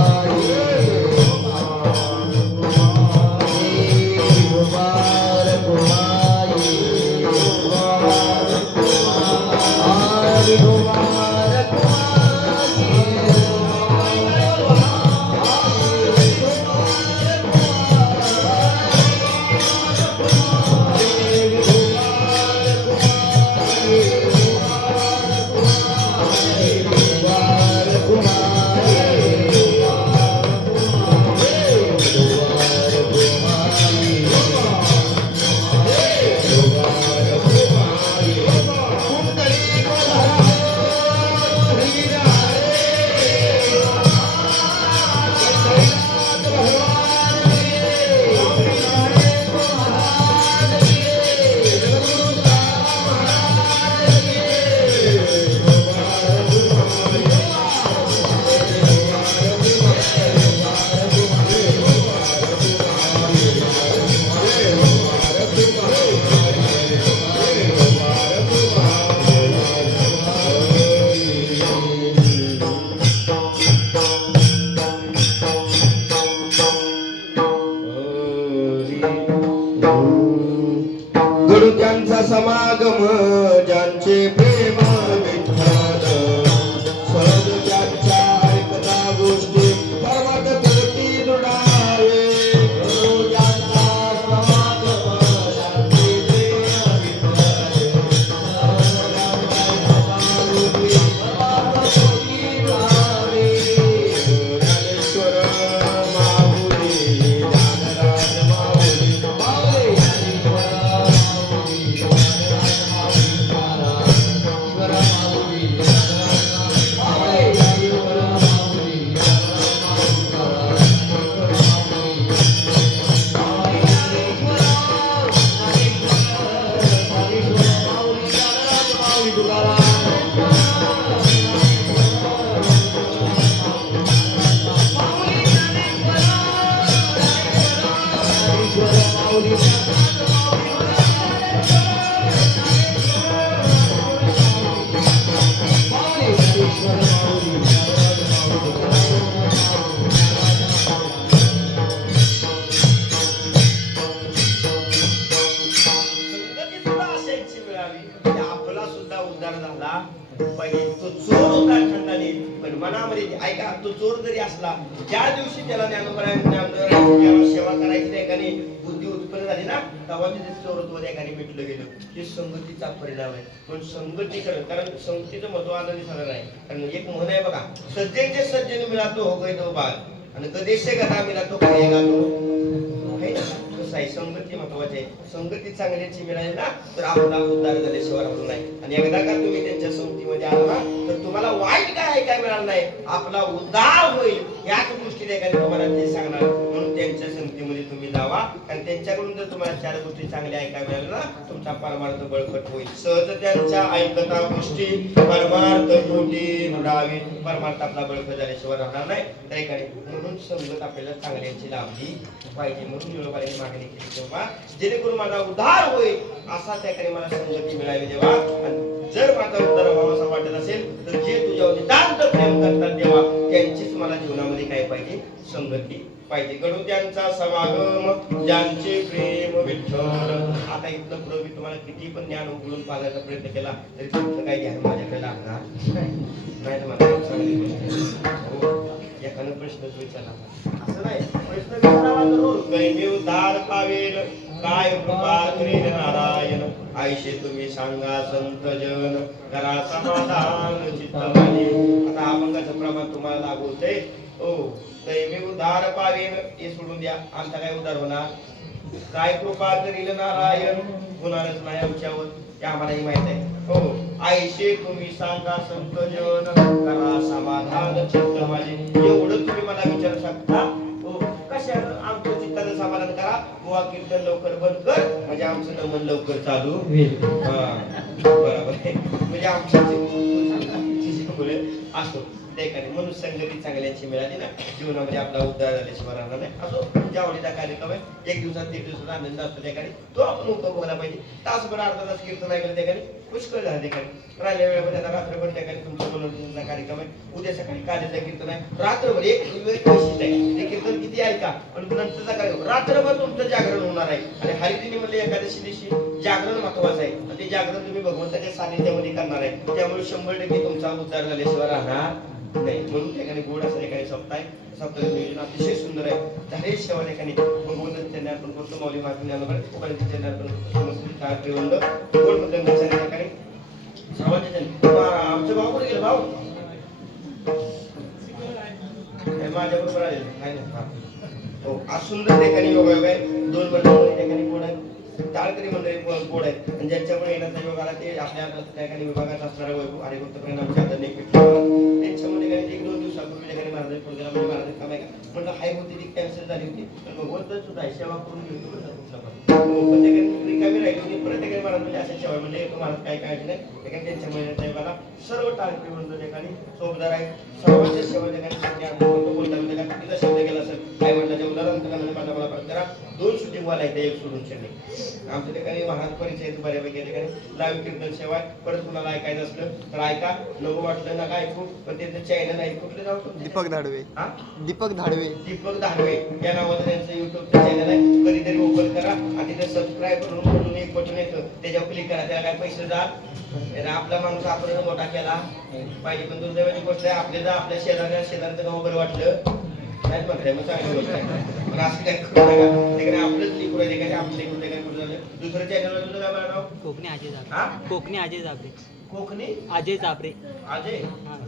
गडू त्यांचा समागम ज्यांचे प्रेम विठ्ठल सहज त्यांच्या ऐकता गोष्टी परमत कोटी दुडावे गडू त्यांचा समागम ज्यांचे प्रेम विठ्ठल सहज त्यांच्या ऐकता गोष्टी परमत कोटी दुडावे ज्ञानेश्वर माऊली ज्ञानराज माऊली आपला सुद्धा उद्धार झाला पाहिजे. तो चोर होता खंडाने पण मनामध्ये ऐका तो चोर जरी असला ज्या दिवशी त्याला ज्ञानोबरायांची सेवा करायची त्या ठिकाणी बुद्धी उत्पन्न झाली ना तेव्हा तिथे चोरत्व त्या ठिकाणी मिटलं गेलं. हे संगतीचा परिणाम आहे. पण संगती कारण संगतीचं महत्व आनंदी झालं नाही. कारण एक म्हण आहे बघा, सज्जनचे सज्जन मिळातो हो गई तो बाग आणि गदेशे गदा मिळातो काय गातो. संगती महत्वाची आहे. संगती चांगल्याची मिळाली ना तर आपला उद्धार झाल्याशिवाय राहणार नाही. आणि एकदा का तुम्ही त्यांच्या संगतीमध्ये आला ना तर तुम्हाला वाईट काय ऐकायला मिळणार नाही, आपला उद्धार होईल. याच गोष्टी तुम्हाला ते सांगणार. म्हणून त्यांच्या संगतीमध्ये तुम्ही जावा आणि त्यांच्याकडून जर तुम्हाला चार गोष्टी चांगल्या ऐकायला मिळाल्या ना तुमचा परमार्थ बळकट होईल. सहज त्यांच्या ऐकता गोष्टी परमार्थ कोटी नुडावी. परमार्थ आपला बळकट झाल्याशिवाय राहणार नाही. त्या ठिकाणी म्हणून संगत आपल्याला चांगल्याची लाभली पाहिजे. म्हणून निळोबाईने मागणी केली तेव्हा जेणेकरून माझा उद्धार होईल असा त्या ठिकाणी मला संगती मिळावी देवा. आणि जर माझा उद्धार व्हावा असं वाटत असेल तर जे तुझ्यावर नितांत प्रेम करतात देवा त्यांचीच मला जीवनामध्ये काय पाहिजे, संगती पाहिजे. गडू त्यांचा समागम ज्यांचे प्रेम विठ्ठल. आता इथलं पुढे मी तुम्हाला किती पण ज्ञान उघडून पाहण्याचा प्रयत्न केला तरी तुमचं काही ज्ञान माझ्याकडे लागणार नाही. तर मला चांगली गोष्ट एखादा प्रश्नच विचारला असं नाही, प्रश्न विचारावा जरूर. कैमी उद्धार पावेल काय कृपा करेल नारायण. आईशे तुम्ही सांगा संत जन करा समाधान चित्तवाणी. आता अभंगाचं प्रमाण तुम्हाला लागू होते. हो कैमी उद्धार पावेल हे सोडून द्या. आमचा काय उद्धार होणार, काय कृपा करील नारायण होणारच नाही आमच्यावर, ते आम्हालाही माहित आहे. हो आईशे तुम्ही सांगा संत जन करा समाधान चित्त माझे. एवढं तुम्ही मला विचारू शकता. हो कशानं आमचं चित्ताचं समाधान करा. बुवा कीर्तन लवकर बंद कर म्हणजे आमचं नमन लवकर चालू होईल. बरोबर आहे. म्हणजे आमच्या असतो ठिकाणी म्हणून संगती चांगल्याची मिळाली ना जीवनामध्ये आपला उद्धार झाल्याशिवाय राहणार नाही. असो ज्या आवडीचा कार्यक्रम आहे एक दिवसात 1.5 दिवसाचा आनंद असतो त्या ठिकाणी तो आपण उपभोगला पाहिजे. तासभर अर्धा तास कीर्तन ऐकलं त्या ठिकाणी पुष्कळ झालं त्या ठिकाणी राहिल्या वेळेमध्ये आता रात्रभर त्या ठिकाणी तुमचं मनोरंजनाचा कार्यक्रम आहे. उद्या सकाळी कालीचं कीर्तन आहे रात्रभर एक वैशिष्ट्य आहे ते कीर्तन किती ऐका पण नंतरचा कार्यक्रम रात्रभर तुमचं जागरण होणार आहे. आणि हरिदिनी म्हणले एकादशी दिवशी जागरण महत्वाचं आहे आणि ते जागरण तुम्ही भगवंताच्या सानिध्यामध्ये करणार आहे. त्यामुळे 100% तुमचा उद्धार झाल्याशिवाय राहणार नाही. म्हणून ठिकाणी गोड असं ठिकाणी सप्ताह आहे. सप्ताहाचं नियोजन अतिशय सुंदर आहे. धारे सेवा ठिकाणी भगवंताचे चरण अर्पण करतो. माऊली मागण्याकडे उपायांचे चरण अर्पण करतो. समस्त काय त्रिवंड गोड बदलण्याच्या ठिकाणी सर्वांचे चरण आमचं भाऊ कुठे गेलं भाऊ माझ्या बरोबर आहे ना. हो आज सुंदर ठिकाणी योगायोग आहे. 2 मंडळी ठिकाणी गोड आहे. टाळकरी मंडळी गोड आहेत आणि ज्यांच्यामुळे येण्याचा योग आला ते आपल्या ठिकाणी विभागात असणारा वैभव हरिभक्त परिणामचे आदरणीय त्यांच्यामुळे काही 1-2 दिवसापूर्वी ठिकाणी महाराज पोरगेला म्हणजे महाराज काम आहे का म्हटलं हाय होती ती कॅन्सल झाली होती पण भगवंत सुद्धा सेवा करून घेतो पण रिकामी राहिली होती. प्रत्येकाने महाराज म्हणजे अशा सेवा म्हणजे येतो महाराज काही काळजी नाही ठिकाणी त्यांच्या महिन्याच्या योगाला सर्व टाळकरी मंडळ ठिकाणी सोबदार आहे. सर्वांच्या सेवा ठिकाणी बोलता तिथं शब्द गेला असेल काय म्हटलं उदाहरण माझा मला परत करा 2 शूटिंग वाला आहे एक सोडून शेणे आमच्या ठिकाणी महाराज परिचय बऱ्यापैकी ठिकाणी लाईव्ह कीर्तन सेवा परत कुणाला ऐकायचं असलं तर ऐका नको वाटलं नका ऐकू पण त्याचं चॅनल आहे कुठलं नाव दीपक धाडवे. दीपक धाडवे या नावाचं त्यांचं युट्यूबचं चॅनल आहे. कधीतरी ओपन करा आणि तिथे सबस्क्राईब करून म्हणून एक बटन येतं त्याच्यावर क्लिक करा. त्याला काय पैसे जात आपला माणूस आपण मोठा केला पाहिजे पण दुर्दैवाची गोष्ट आहे आपल्या शेजारचं गाव बरं वाटलं नाही म्हटलंय मग चांगली गोष्ट आहे पण असं काय करू नका. तिकडे आपलंच लिखू आहे ठिकाणी आपलं लिखून ठिकाणी कुठं झालं दुसरं चॅनल तुझं काय बरं नाव कोकणी अजय जाबरे. हा कोकणी अजय जाबरे. कोकणी अजय जाबरे. अजय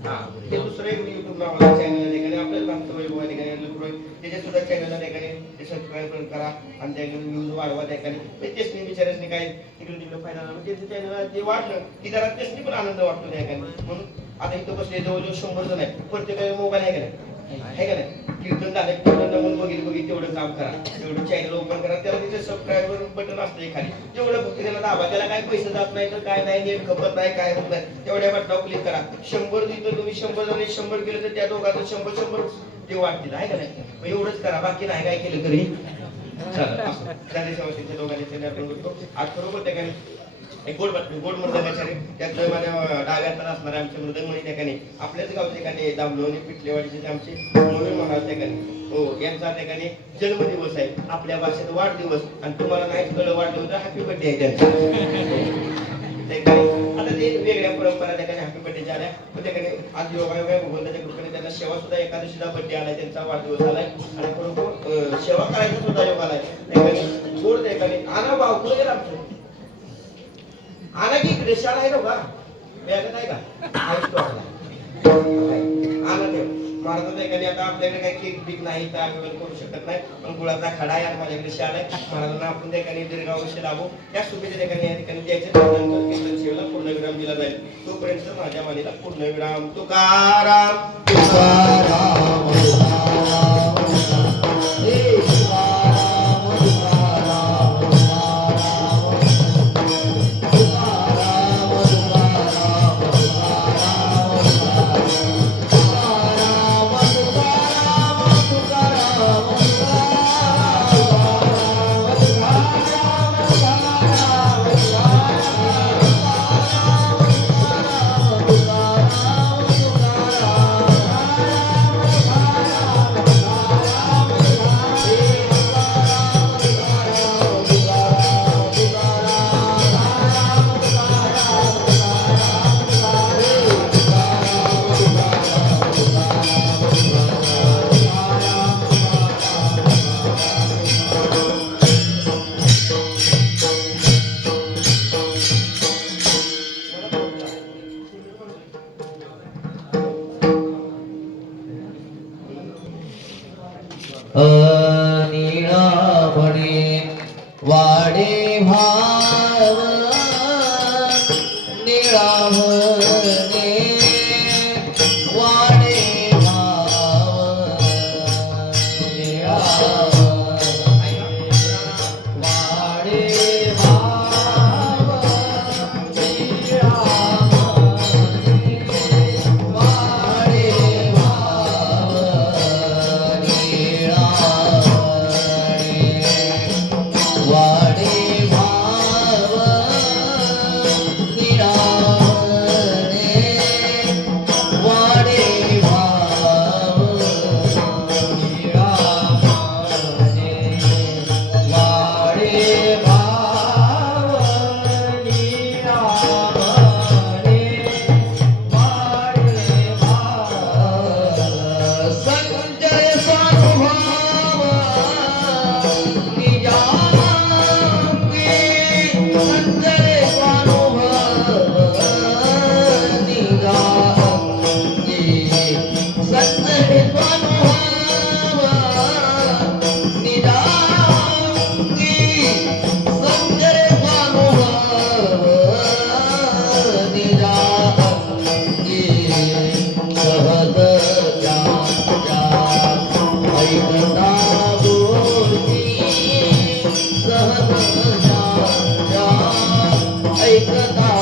हा ते दुसरं एक युट्यूब नावाचं चॅनल ठिकाणी आपल्याच भक्त वैभव ठिकाणी लिखू त्याच्या सुद्धा चॅनलला ठिकाणी ते सबस्क्राईब करा आणि त्याकडे व्ह्यूज वाढवा ठिकाणी तेच नाही विचारायचं काय तिकडे फायदा झाला त्याचं चॅनल ते वाढलं की जरा तेच पण आनंद वाटतो त्या ठिकाणी. म्हणून आता इथं बसले जवळजवळ 100 जण आहे प्रत्येकाला मोबाईल आहे का नाही का नाही कीर्तन झालं तेवढं नमून बघितलं तेवढं काम करा तेवढं चॅनल ओपन करा त्याला तिथे सबस्क्राईबर बटन असतं खाली तेवढं फक्त त्याला दाबा त्याला काय पैसे जात नाही तर काय नाही नेट खपत नाही काय होत नाही तेवढ्या बटनावर क्लिक करा 100 जिथं तुम्ही 100 जण 100 केलं तर त्या दोघांचं 100 ते वाटतील आहे का नाही मग एवढंच करा बाकी नाही काय केलं तरी चला असं त्या दोघांनी आज बरोबर त्या काही एक गोड मृदंगाच्या त्यातलं माझ्या डाव्या हाताला असणार आमचे मृदंगमणी ठिकाणी आपल्याच गावच्या ठिकाणी दामलोणी पिठलेवाडीचे आमचे मोहन महाराज ठिकाणी हो यांचा ठिकाणी जन्मदिवस आहे आपल्या भाषेत वाढदिवस आणि तुम्हाला नाही कळलं वाढदिवस तर हॅपी बर्थडे आहे त्यांचा आता ते वेगळ्या परंपरा ठिकाणी हॅपी बर्थडे आल्या पण ठिकाणी आज योगायोगा भगवंताच्या कृपेने त्यांना सेवा सुद्धा एकादशीचा बर्थडे आलाय त्यांचा वाढदिवस आलाय आणि बरोबर सेवा करायचा सुद्धा योग आलाय ठिकाणी गोड ठिकाणी आना भाव कुठे गेला आमचं आला की इकडे शाळा आहे ना बा बॅगत आहे का आला देव महाराजांच्या ठिकाणी आता आपल्याकडे काही केक बीक नाही तर आम्ही करू शकत नाही पण गुळाचा खडा आहे आणि माझ्याकडे शाळा आहे महाराजांना आपण त्या ठिकाणी दीर्घावश्य लाभू त्या शुभेच्या ठिकाणी या ठिकाणी द्यायचे त्यानंतर कीर्तन सेवेला पूर्णविराम दिला जाईल तोपर्यंत माझ्या मानेला पूर्णविराम तुकाराम तुकाराम निळावणे वाडे भाव निळावणे वाडे भाव निळावणे वाडे भाव निळावणे वाडे ऐकता